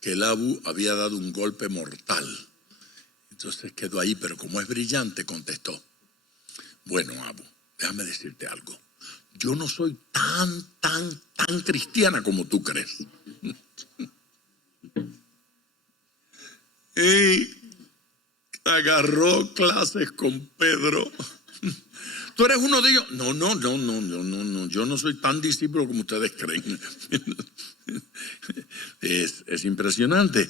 que el Abu había dado un golpe mortal. Entonces quedó ahí, pero como es brillante, contestó: bueno, Abu, déjame decirte algo. Yo no soy tan cristiana como tú crees. Y agarró clases con Pedro. ¿Tú eres uno de ellos? No, yo no soy tan discípulo como ustedes creen. Es impresionante.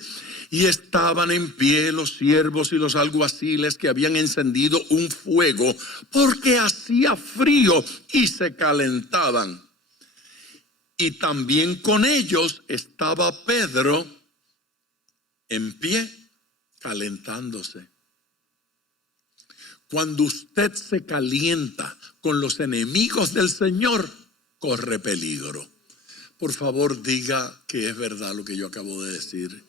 Y estaban en pie los siervos y los alguaciles que habían encendido un fuego porque hacía frío y se calentaban. Y también con ellos estaba Pedro en pie calentándose. Cuando usted se calienta con los enemigos del Señor, corre peligro. Por favor, diga que es verdad lo que yo acabo de decir.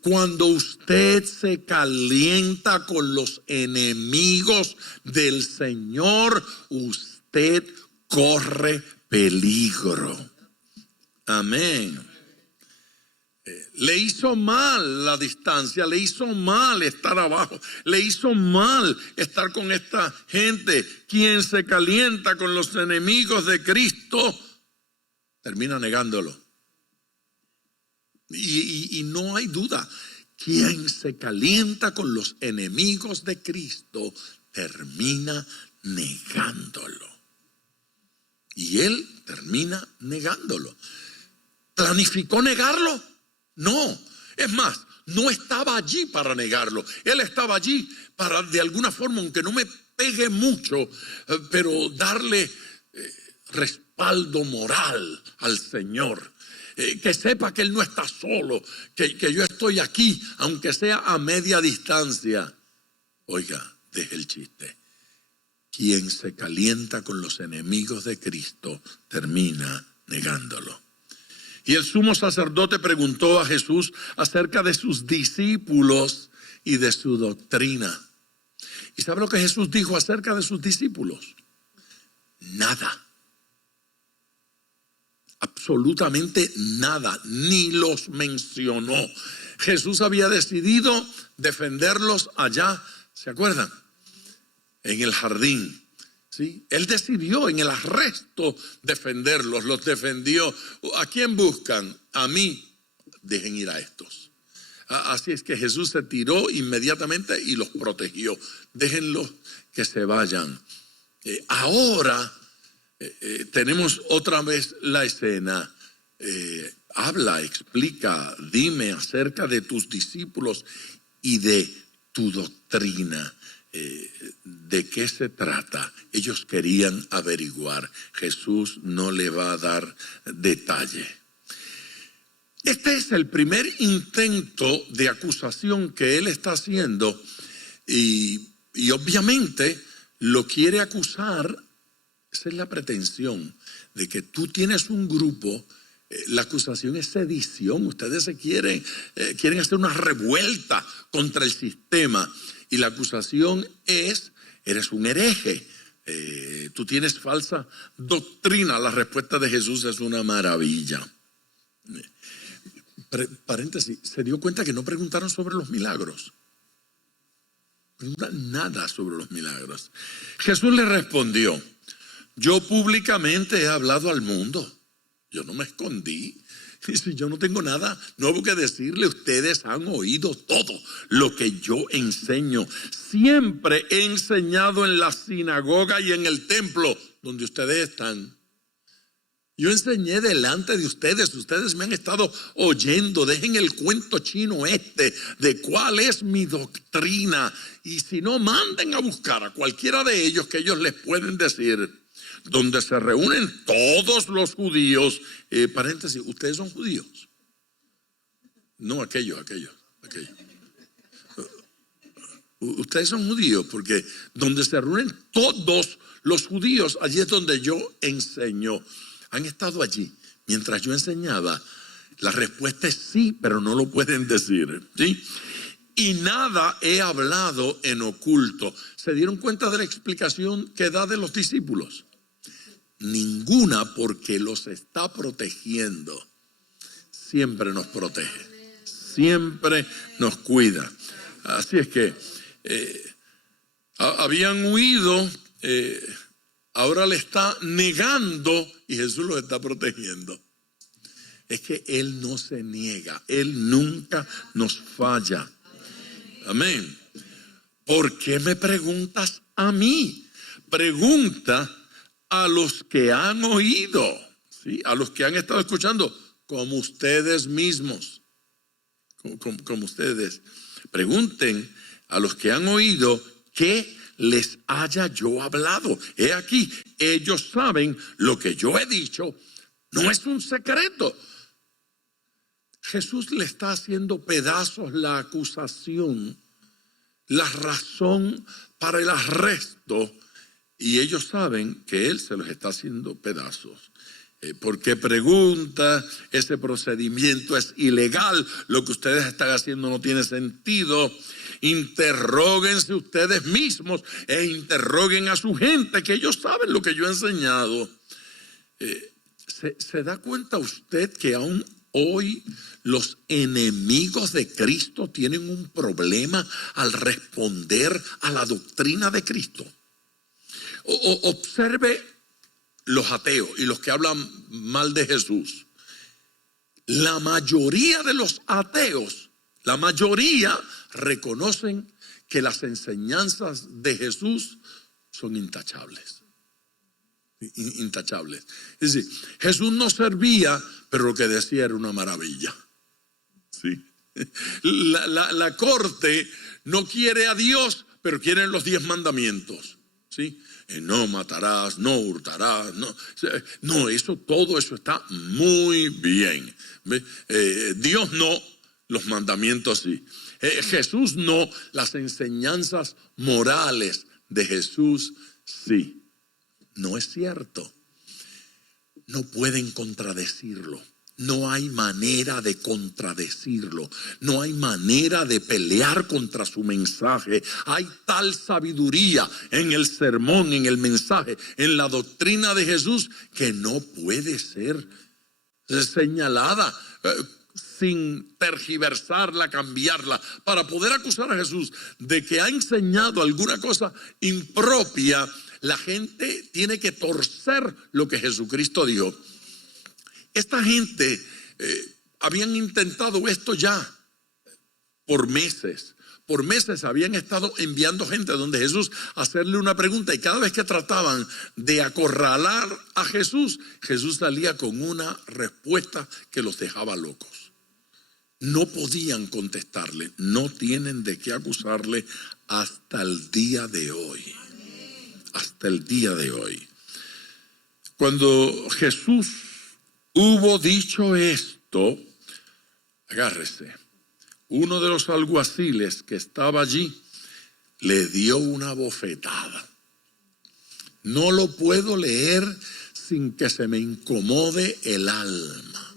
Cuando usted se calienta con los enemigos del Señor, usted corre peligro. Amén. Le hizo mal la distancia, le hizo mal estar abajo, le hizo mal estar con esta gente. Quien se calienta con los enemigos de Cristo termina negándolo. Y no hay duda, quien se calienta con los enemigos de Cristo termina negándolo. Y él termina negándolo. ¿Planificó negarlo? No, es más, no estaba allí para negarlo. Él estaba allí para, de alguna forma, aunque no me pegue mucho, pero darle respaldo moral al Señor. Que sepa que Él no está solo, que yo estoy aquí, aunque sea a media distancia. Oiga, deje el chiste. Quien se calienta con los enemigos de Cristo termina negándolo. Y el sumo sacerdote preguntó a Jesús acerca de sus discípulos y de su doctrina. ¿Y sabe lo que Jesús dijo acerca de sus discípulos? Nada. Absolutamente nada. Ni los mencionó. Jesús había decidido defenderlos allá, ¿se acuerdan? En el jardín. ¿Sí? Él decidió en el arresto defenderlos, los defendió. ¿A quién buscan? A mí. Dejen ir a estos. Así es que Jesús se tiró inmediatamente y los protegió. Déjenlos que se vayan. Ahora tenemos otra vez la escena. Habla, explica, dime acerca de tus discípulos y de tu doctrina. ¿De qué se trata? Ellos querían averiguar. Jesús no le va a dar detalle. Este es el primer intento de acusación que él está haciendo y obviamente lo quiere acusar. Esa es la pretensión de que tú tienes un grupo. La acusación es sedición. Ustedes quieren hacer una revuelta contra el sistema. Y la acusación es: eres un hereje, tú tienes falsa doctrina. La respuesta de Jesús es una maravilla. Paréntesis, ¿se dio cuenta que no preguntaron sobre los milagros? Preguntan nada sobre los milagros. Jesús le respondió: yo públicamente he hablado al mundo, yo no me escondí. Si yo no tengo nada nuevo que decirle, ustedes han oído todo lo que yo enseño. Siempre he enseñado en la sinagoga y en el templo donde ustedes están. Yo enseñé delante de ustedes, ustedes me han estado oyendo. Dejen el cuento chino de cuál es mi doctrina. Y si no, manden a buscar a cualquiera de ellos que ellos les pueden decir. donde se reúnen todos los judíos. Paréntesis, ¿ustedes son judíos? No, aquellos. Ustedes son judíos porque donde se reúnen todos los judíos, allí es donde yo enseño. ¿Han estado allí mientras yo enseñaba? La respuesta es sí, pero no lo pueden decir, ¿sí? Y nada he hablado en oculto. ¿Se dieron cuenta de la explicación que da de los discípulos? Ninguna, porque los está protegiendo. Siempre nos protege, siempre nos cuida. Así es que habían huido, ahora le está negando y Jesús los está protegiendo. Es que Él no se niega, Él nunca nos falla. Amén. ¿Por qué me preguntas a mí? Pregunta a los que han oído, ¿sí? A los que han estado escuchando, como ustedes mismos, como ustedes. Pregunten a los que han oído qué les haya yo hablado. He aquí, ellos saben lo que yo he dicho, no es un secreto. Jesús le está haciendo pedazos la acusación, la razón para el arresto, y ellos saben que Él se los está haciendo pedazos. Porque pregunta, ese procedimiento es ilegal, lo que ustedes están haciendo no tiene sentido. Interróguense ustedes mismos e interroguen a su gente, que ellos saben lo que yo he enseñado. ¿Se da cuenta usted que aún hoy los enemigos de Cristo tienen un problema al responder a la doctrina de Cristo? Observe los ateos y los que hablan mal de Jesús. La mayoría de los ateos, la mayoría reconocen que las enseñanzas de Jesús son intachables. Intachables. Es decir, Jesús no servía, pero lo que decía era una maravilla. ¿Sí? La corte no quiere a Dios, pero quieren los 10 mandamientos. ¿Sí? No matarás, no hurtarás, no, todo eso está muy bien. Dios no, los mandamientos sí. Jesús no, las enseñanzas morales de Jesús sí. No es cierto. No pueden contradecirlo. No hay manera de contradecirlo. No hay manera de pelear contra su mensaje. Hay tal sabiduría en el sermón, en el mensaje, en la doctrina de Jesús, que no puede ser señalada sin tergiversarla, cambiarla. Para poder acusar a Jesús de que ha enseñado alguna cosa impropia, la gente tiene que torcer lo que Jesucristo dijo. Esta gente habían intentado esto ya por meses. Por meses habían estado enviando gente donde Jesús a hacerle una pregunta, y cada vez que trataban de acorralar a Jesús, Jesús salía con una respuesta que los dejaba locos. No podían contestarle, no tienen de qué acusarle hasta el día de hoy. Hasta el día de hoy. Cuando Jesús hubo dicho esto, agárrese, uno de los alguaciles que estaba allí le dio una bofetada. No lo puedo leer sin que se me incomode el alma.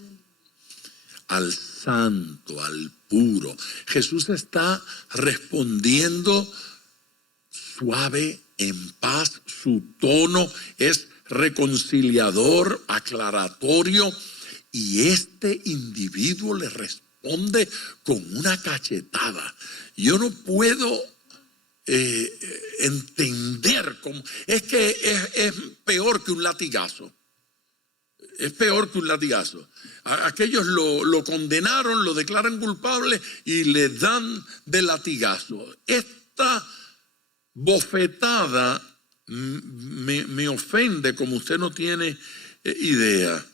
Al santo, al puro. Jesús está respondiendo suave, en paz. Su tono es reconciliador, aclaratorio, y este individuo le responde con una cachetada. Yo no puedo entender cómo. Es que es peor que un latigazo. Es peor que un latigazo. Aquellos lo condenaron, lo declaran culpable y le dan de latigazo. Esta bofetada me ofende como usted no tiene idea.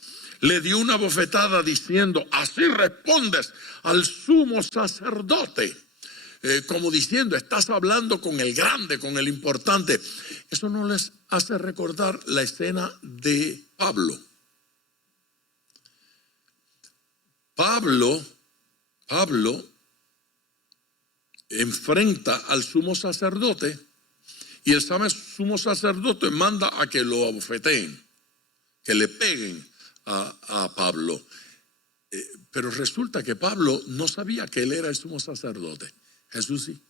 Le dio una bofetada diciendo: así respondes al sumo sacerdote. como diciendo, estás hablando con el grande, con el importante. Eso no les hace recordar la escena de Pablo. Pablo enfrenta al sumo sacerdote y el sumo sacerdote manda a que lo abofeteen, que le peguen a Pablo. Pero resulta que Pablo no sabía que él era el sumo sacerdote. Jesús sí.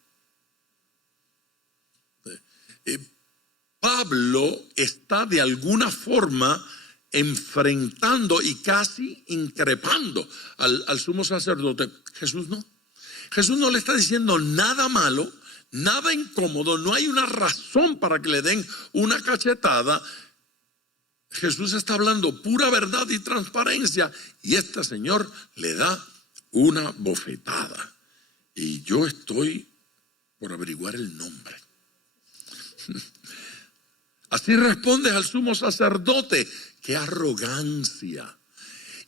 Pablo está de alguna forma enfrentando y casi increpando al sumo sacerdote. Jesús no. Jesús no le está diciendo nada malo, nada incómodo, no hay una razón para que le den una cachetada. Jesús está hablando pura verdad y transparencia y este señor le da una bofetada. Y yo estoy por averiguar el nombre. Así respondes al sumo sacerdote. ¡Qué arrogancia!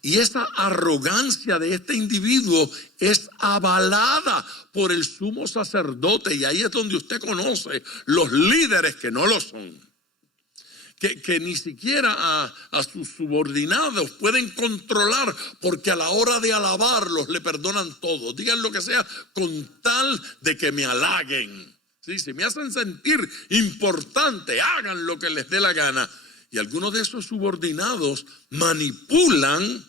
Y esa arrogancia de este individuo es avalada por el sumo sacerdote. Y ahí es donde usted conoce los líderes que no lo son. Que ni siquiera a sus subordinados pueden controlar, porque a la hora de alabarlos le perdonan todo. Digan lo que sea con tal de que me halaguen. ¿Sí? Si me hacen sentir importante, hagan lo que les dé la gana. Y algunos de esos subordinados manipulan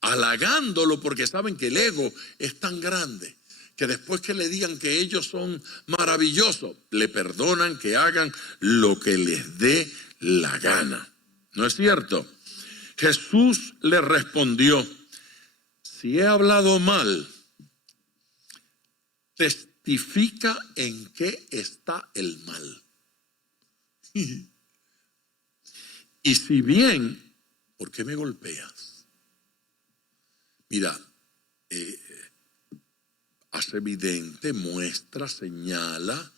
halagándolo porque saben que el ego es tan grande que después que le digan que ellos son maravillosos, le perdonan que hagan lo que les dé la gana. ¿No es cierto? Jesús le respondió: si he hablado mal, testifica en qué está el mal. Y si bien, ¿por qué me golpeas? Mira, hace evidente, muestra, señala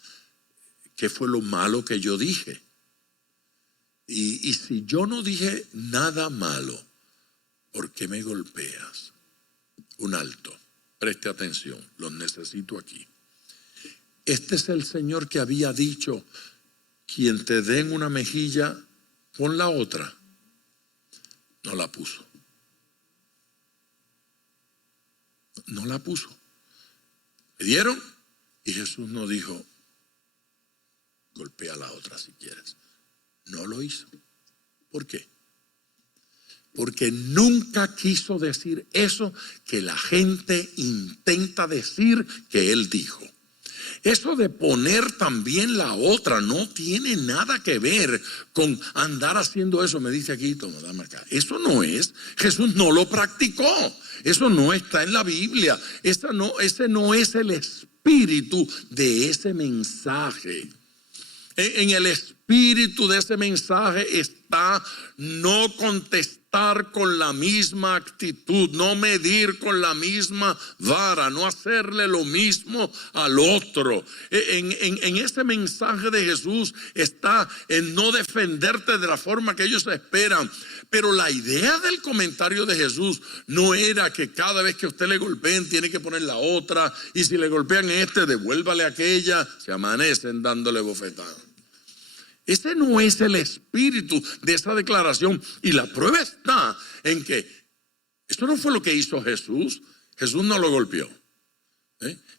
qué fue lo malo que yo dije. Y si yo no dije nada malo, ¿por qué me golpeas? Un alto, preste atención, los necesito aquí. Este es el Señor que había dicho: quien te dé en una mejilla, pon la otra. No la puso. No la puso. Le dieron y Jesús no dijo: golpea la otra si quieres. No lo hizo. ¿Por qué? Porque nunca quiso decir eso que la gente intenta decir que él dijo. Eso de poner también la otra no tiene nada que ver con andar haciendo eso. Me dice aquí, toma, dame acá. Eso no es. Jesús no lo practicó. Eso no está en la Biblia. Ese no es el espíritu de ese mensaje. En el espíritu de ese mensaje está no contestar con la misma actitud, no medir con la misma vara, no hacerle lo mismo al otro. En ese mensaje de Jesús está en no defenderte de la forma que ellos esperan. Pero la idea del comentario de Jesús no era que cada vez que usted le golpeen tiene que poner la otra, y si le golpean devuélvale aquella. Se amanecen dándole bofetadas. Ese no es el espíritu de esa declaración. Y la prueba está en que esto no fue lo que hizo Jesús. Jesús no lo golpeó.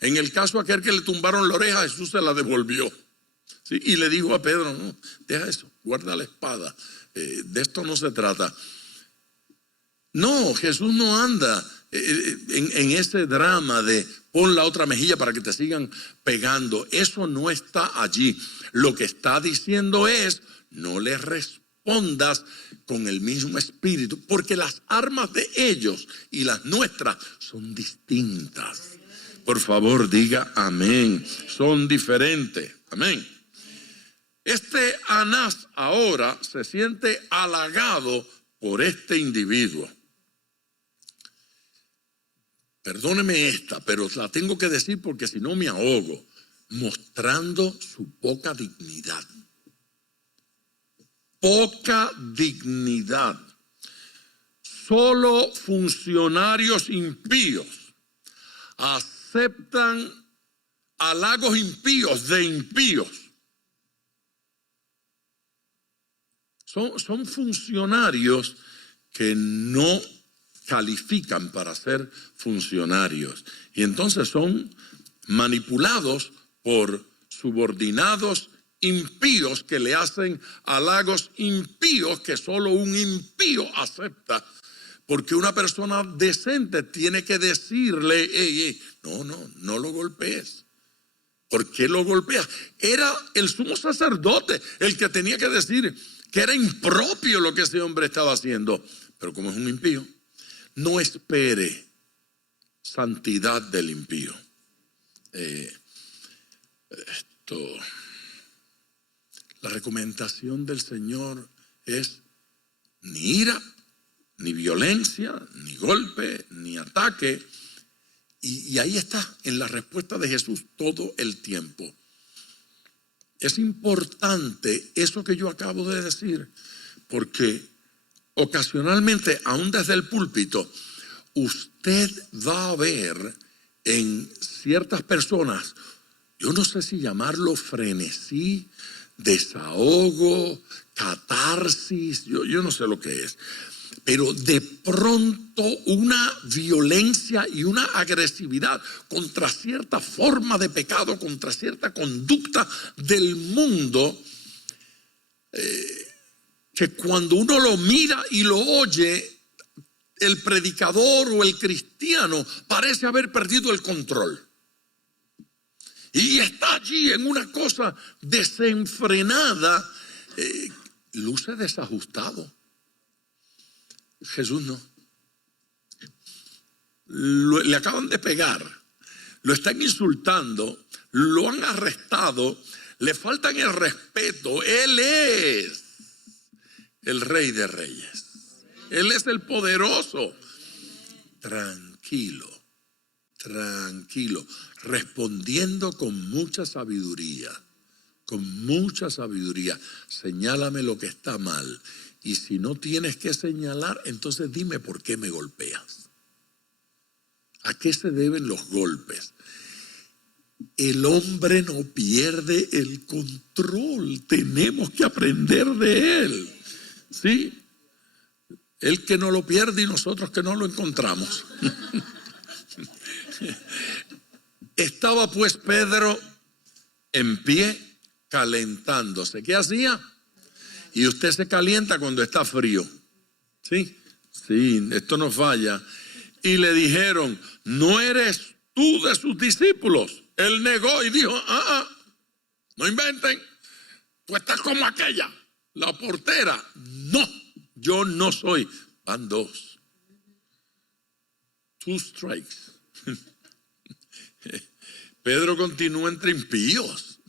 En el caso aquel que le tumbaron la oreja, Jesús se la devolvió. ¿Sí? Y le dijo a Pedro: no, deja eso, guarda la espada. De esto no se trata. No, Jesús no anda en ese drama de pon la otra mejilla para que te sigan pegando. Eso no está allí. Lo que está diciendo es: no les respondas con el mismo espíritu, porque las armas de ellos y las nuestras son distintas. Por favor, diga amén. Son diferentes. Amén. Este Anás ahora se siente halagado por este individuo. Perdóneme esta, pero la tengo que decir porque si no me ahogo. Mostrando su poca dignidad. Poca dignidad. Solo funcionarios impíos aceptan halagos impíos de impíos. Son funcionarios que no califican para ser funcionarios. Y entonces son manipulados por subordinados impíos que le hacen halagos impíos que solo un impío acepta. Porque una persona decente tiene que decirle, no lo golpees. ¿Por qué lo golpeas? Era el sumo sacerdote el que tenía que decir que era impropio lo que ese hombre estaba haciendo. Pero como es un impío, no espere santidad del impío. La recomendación del Señor es ni ira, ni violencia, ni golpe, ni ataque. Y ahí está en la respuesta de Jesús todo el tiempo. Es importante eso que yo acabo de decir, porque ocasionalmente, aún desde el púlpito, usted va a ver en ciertas personas, yo no sé si llamarlo frenesí, desahogo, catarsis, yo no sé lo que es, pero de pronto una violencia y una agresividad contra cierta forma de pecado, contra cierta conducta del mundo, que cuando uno lo mira y lo oye, el predicador o el cristiano parece haber perdido el control. Y está allí en una cosa desenfrenada, luce desajustado. Jesús no. Le acaban de pegar, lo están insultando, lo han arrestado, le faltan el respeto. Él es el Rey de Reyes. Él es el poderoso. Tranquilo, respondiendo con mucha sabiduría. Señálame lo que está mal. Y si no tienes que señalar, entonces dime por qué me golpeas. ¿A qué se deben los golpes? El hombre no pierde el control. Tenemos que aprender de él. ¿Sí? Él que no lo pierde y nosotros que no lo encontramos. Estaba pues Pedro en pie calentándose. ¿Qué hacía? Y usted se calienta cuando está frío. ¿Sí? Sí, esto no falla. Y le dijeron, ¿no eres tú de sus discípulos? Él negó y dijo, no inventen. Tú estás como aquella, la portera. No, yo no soy. Van dos. 2 strikes. Pedro continúa entre impíos.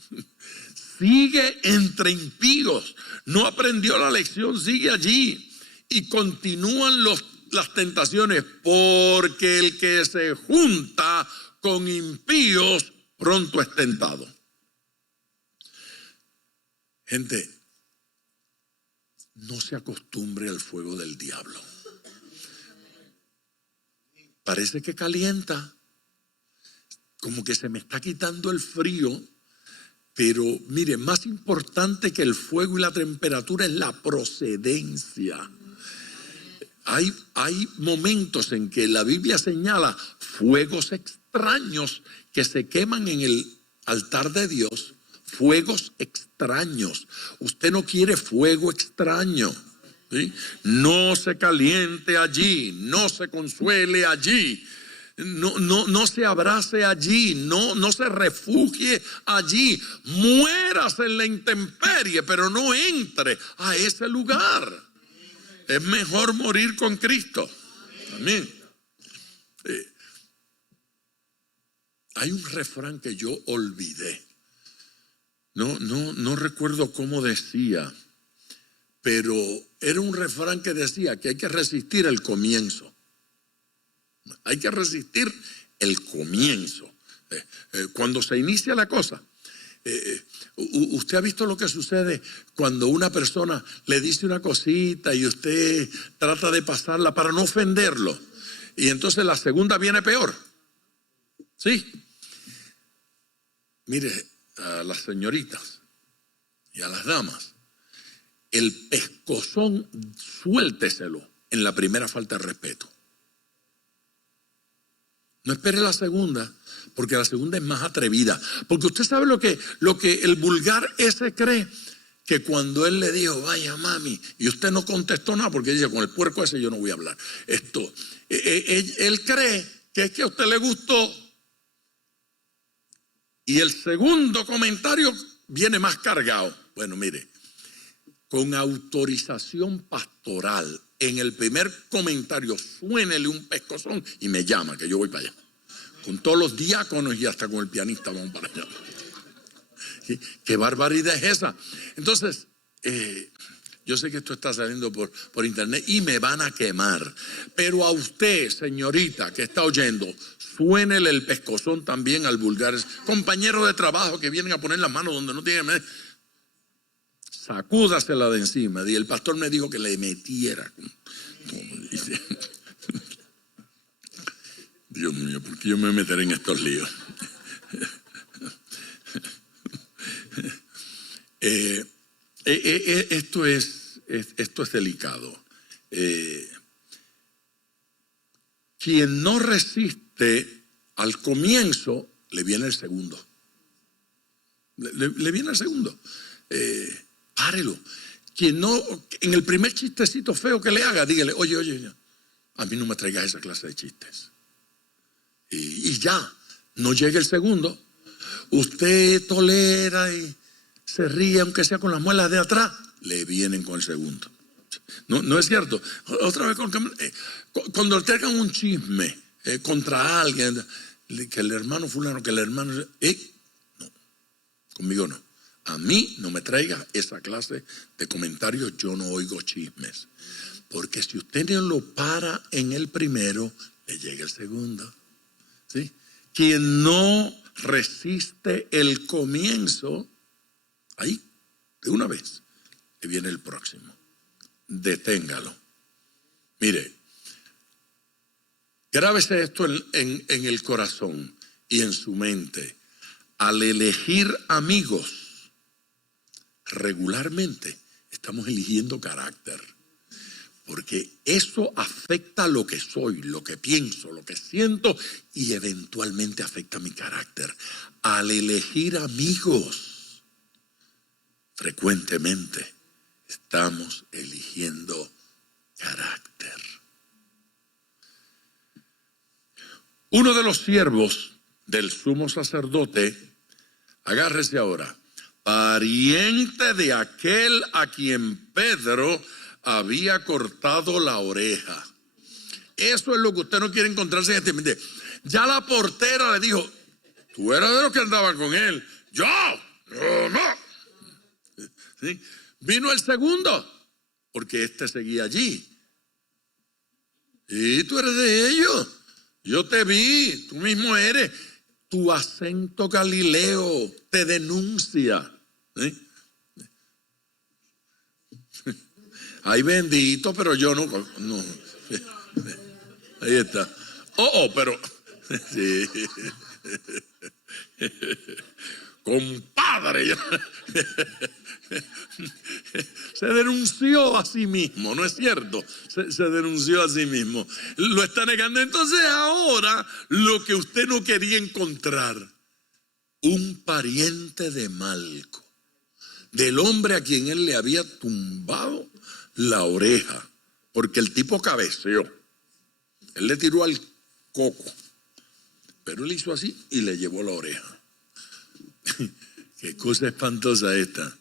Sigue entre impíos. No aprendió la lección, sigue allí. Y continúan las tentaciones, porque el que se junta con impíos pronto es tentado. Gente, no se acostumbre al fuego del diablo. Parece que calienta, como que se me está quitando el frío. Pero mire, más importante que el fuego y la temperatura es la procedencia. Hay momentos en que la Biblia señala fuegos extraños que se queman en el altar de Dios. Fuegos extraños. Usted no quiere fuego extraño. ¿Sí? No se caliente allí, no se consuele allí. No se abrace allí, no se refugie allí, mueras en la intemperie, pero no entre a ese lugar. Es mejor morir con Cristo. Amén. Hay un refrán que yo olvidé. No recuerdo cómo decía, pero era un refrán que decía que hay que resistir el comienzo. Hay que resistir el comienzo. Cuando se inicia la cosa, usted ha visto lo que sucede cuando una persona le dice una cosita y usted trata de pasarla para no ofenderlo. Y entonces la segunda viene peor. Sí. Mire, a las señoritas y a las damas, el pescozón suélteselo en la primera falta de respeto. No espere la segunda, porque la segunda es más atrevida. Porque usted sabe lo que el vulgar ese cree, que cuando él le dijo, vaya mami, y usted no contestó nada, porque dice, con el puerco ese yo no voy a hablar. Él cree que es que a usted le gustó, y el segundo comentario viene más cargado. Bueno, mire, con autorización pastoral, en el primer comentario, suénele un pescozón y me llama, que yo voy para allá. Con todos los diáconos y hasta con el pianista vamos para allá. ¿Sí? ¿Qué barbaridad es esa? Entonces, yo sé que esto está saliendo por internet y me van a quemar. Pero a usted, señorita, que está oyendo, suénele el pescozón también al vulgar. Compañeros de trabajo que vienen a poner las manos donde no tienen. Sacúdasela de encima. Y el pastor me dijo que le metiera. Dios mío, ¿por qué yo me meteré en estos líos? Esto es delicado. Quien no resiste al comienzo, le viene el segundo. Le viene el segundo. Párelo. Quien no, en el primer chistecito feo que le haga, dígale, oye, a mí no me traigas esa clase de chistes. Y ya, no llega el segundo. Usted tolera y se ríe, aunque sea con las muelas de atrás, le vienen con el segundo. No es cierto. Otra vez, cuando te hagan un chisme contra alguien, que el hermano fulano, que el hermano... no, conmigo no. A mí no me traiga esa clase de comentarios, yo no oigo chismes. Porque si usted no lo para en el primero, le llega el segundo. ¿Sí? Quien no resiste el comienzo, ahí, de una vez, le viene el próximo. Deténgalo. Mire, grábese esto en el corazón y en su mente. Al elegir amigos, regularmente estamos eligiendo carácter. Porque eso afecta lo que soy, lo que pienso, lo que siento y eventualmente afecta mi carácter. Al elegir amigos, frecuentemente estamos eligiendo carácter. Uno de los siervos del sumo sacerdote, agárrese ahora, pariente de aquel a quien Pedro había cortado la oreja. Eso es lo que usted no quiere encontrarse en este ambiente. Ya la portera le dijo, tú eras de los que andaban con él. Yo no. ¿Sí? Vino el segundo, porque este seguía allí. Y tú eres de ellos. Yo te vi, tú mismo eres. Tu acento galileo te denuncia. ¿Sí? Ay, bendito, pero yo no. Ahí está. Pero. Sí. Compadre. Se denunció a sí mismo, ¿no es cierto? Se denunció a sí mismo. Lo está negando. Entonces ahora lo que usted no quería encontrar, un pariente de Malco, del hombre a quien él le había tumbado la oreja, porque el tipo cabeceó. Él le tiró al coco, pero él hizo así y le llevó la oreja. Qué cosa espantosa esta.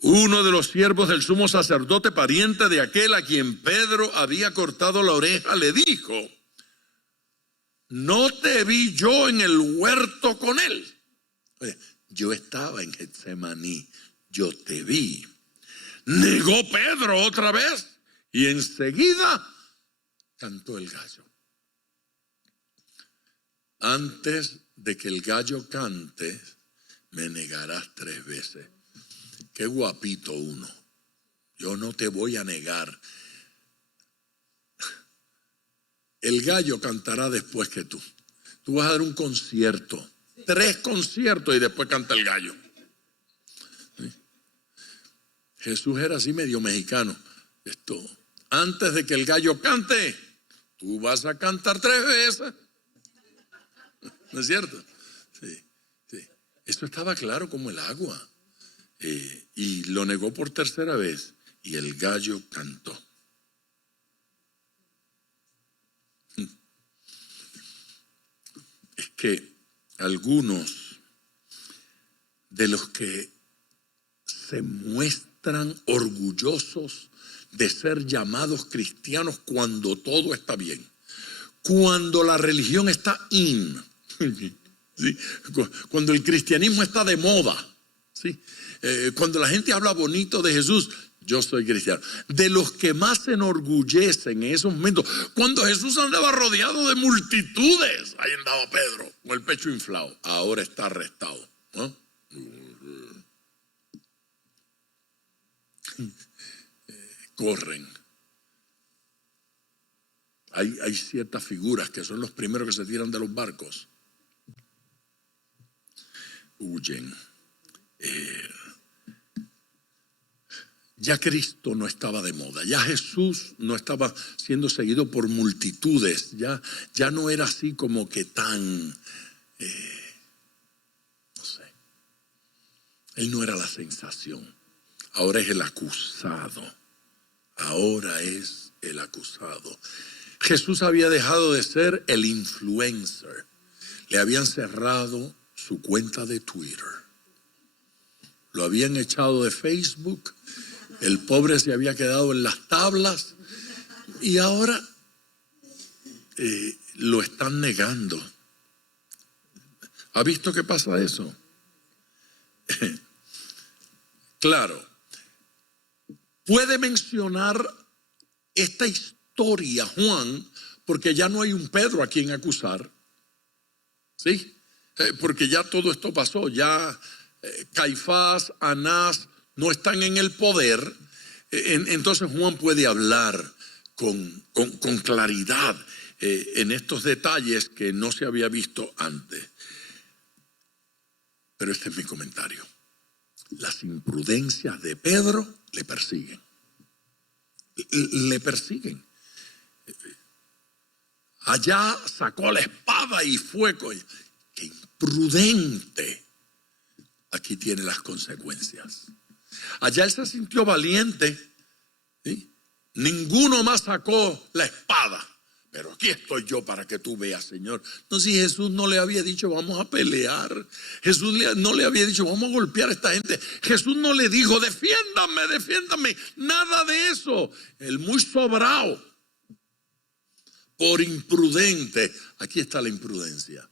Uno de los siervos del sumo sacerdote, pariente de aquel a quien Pedro había cortado la oreja, le dijo, ¿no te vi yo en el huerto con él? Oye, yo estaba en Getsemaní, yo te vi. Negó Pedro otra vez y enseguida cantó el gallo. Antes de que el gallo cante, me negarás 3 veces. Qué guapito uno. Yo no te voy a negar. el gallo cantará después que tú. Tú vas a dar un concierto, 3 conciertos y después canta el gallo. ¿Sí? Jesús era así medio mexicano. Antes de que el gallo cante, tú vas a cantar 3 veces. ¿No es cierto? Sí, sí. Eso estaba claro como el agua. Y lo negó por 3ª vez y el gallo cantó. Es que algunos de los que se muestran orgullosos de ser llamados cristianos cuando todo está bien, cuando la religión está in, ¿sí? Cuando el cristianismo está de moda, ¿sí? Cuando la gente habla bonito de Jesús, yo soy cristiano. De los que más se enorgullecen en esos momentos, cuando Jesús andaba rodeado de multitudes, ahí andaba Pedro con el pecho inflado, ahora está arrestado, ¿no? Corren. Hay ciertas figuras que son los primeros que se tiran de los barcos. Huyen. Ya Cristo no estaba de moda, ya Jesús no estaba siendo seguido por multitudes, ya no era así como que tan, no sé, él no era la sensación, ahora es el acusado, Jesús había dejado de ser el influencer, le habían cerrado su cuenta de Twitter, lo habían echado de Facebook. El pobre se había quedado en las tablas y ahora lo están negando. ¿Ha visto qué pasa eso? Claro, puede mencionar esta historia Juan porque ya no hay un Pedro a quien acusar, ¿sí? Porque ya todo esto pasó, ya Caifás, Anás no están en el poder, entonces Juan puede hablar con claridad en estos detalles que no se había visto antes. Pero este es mi comentario. Las imprudencias de Pedro le persiguen. Le persiguen. Allá sacó la espada y fue. ¡Qué imprudente! Aquí tiene las consecuencias. Allá él se sintió valiente, ¿sí? Ninguno más sacó la espada, pero aquí estoy yo para que tú veas, Señor. No, si Jesús no le había dicho vamos a pelear, Jesús no le había dicho vamos a golpear a esta gente, Jesús no le dijo defiéndame, nada de eso. Él muy sobrado, por imprudente. Aquí está la imprudencia.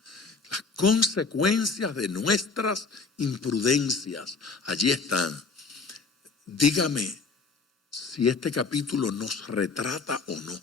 Las consecuencias de nuestras imprudencias, allí están. Dígame si este capítulo nos retrata o no.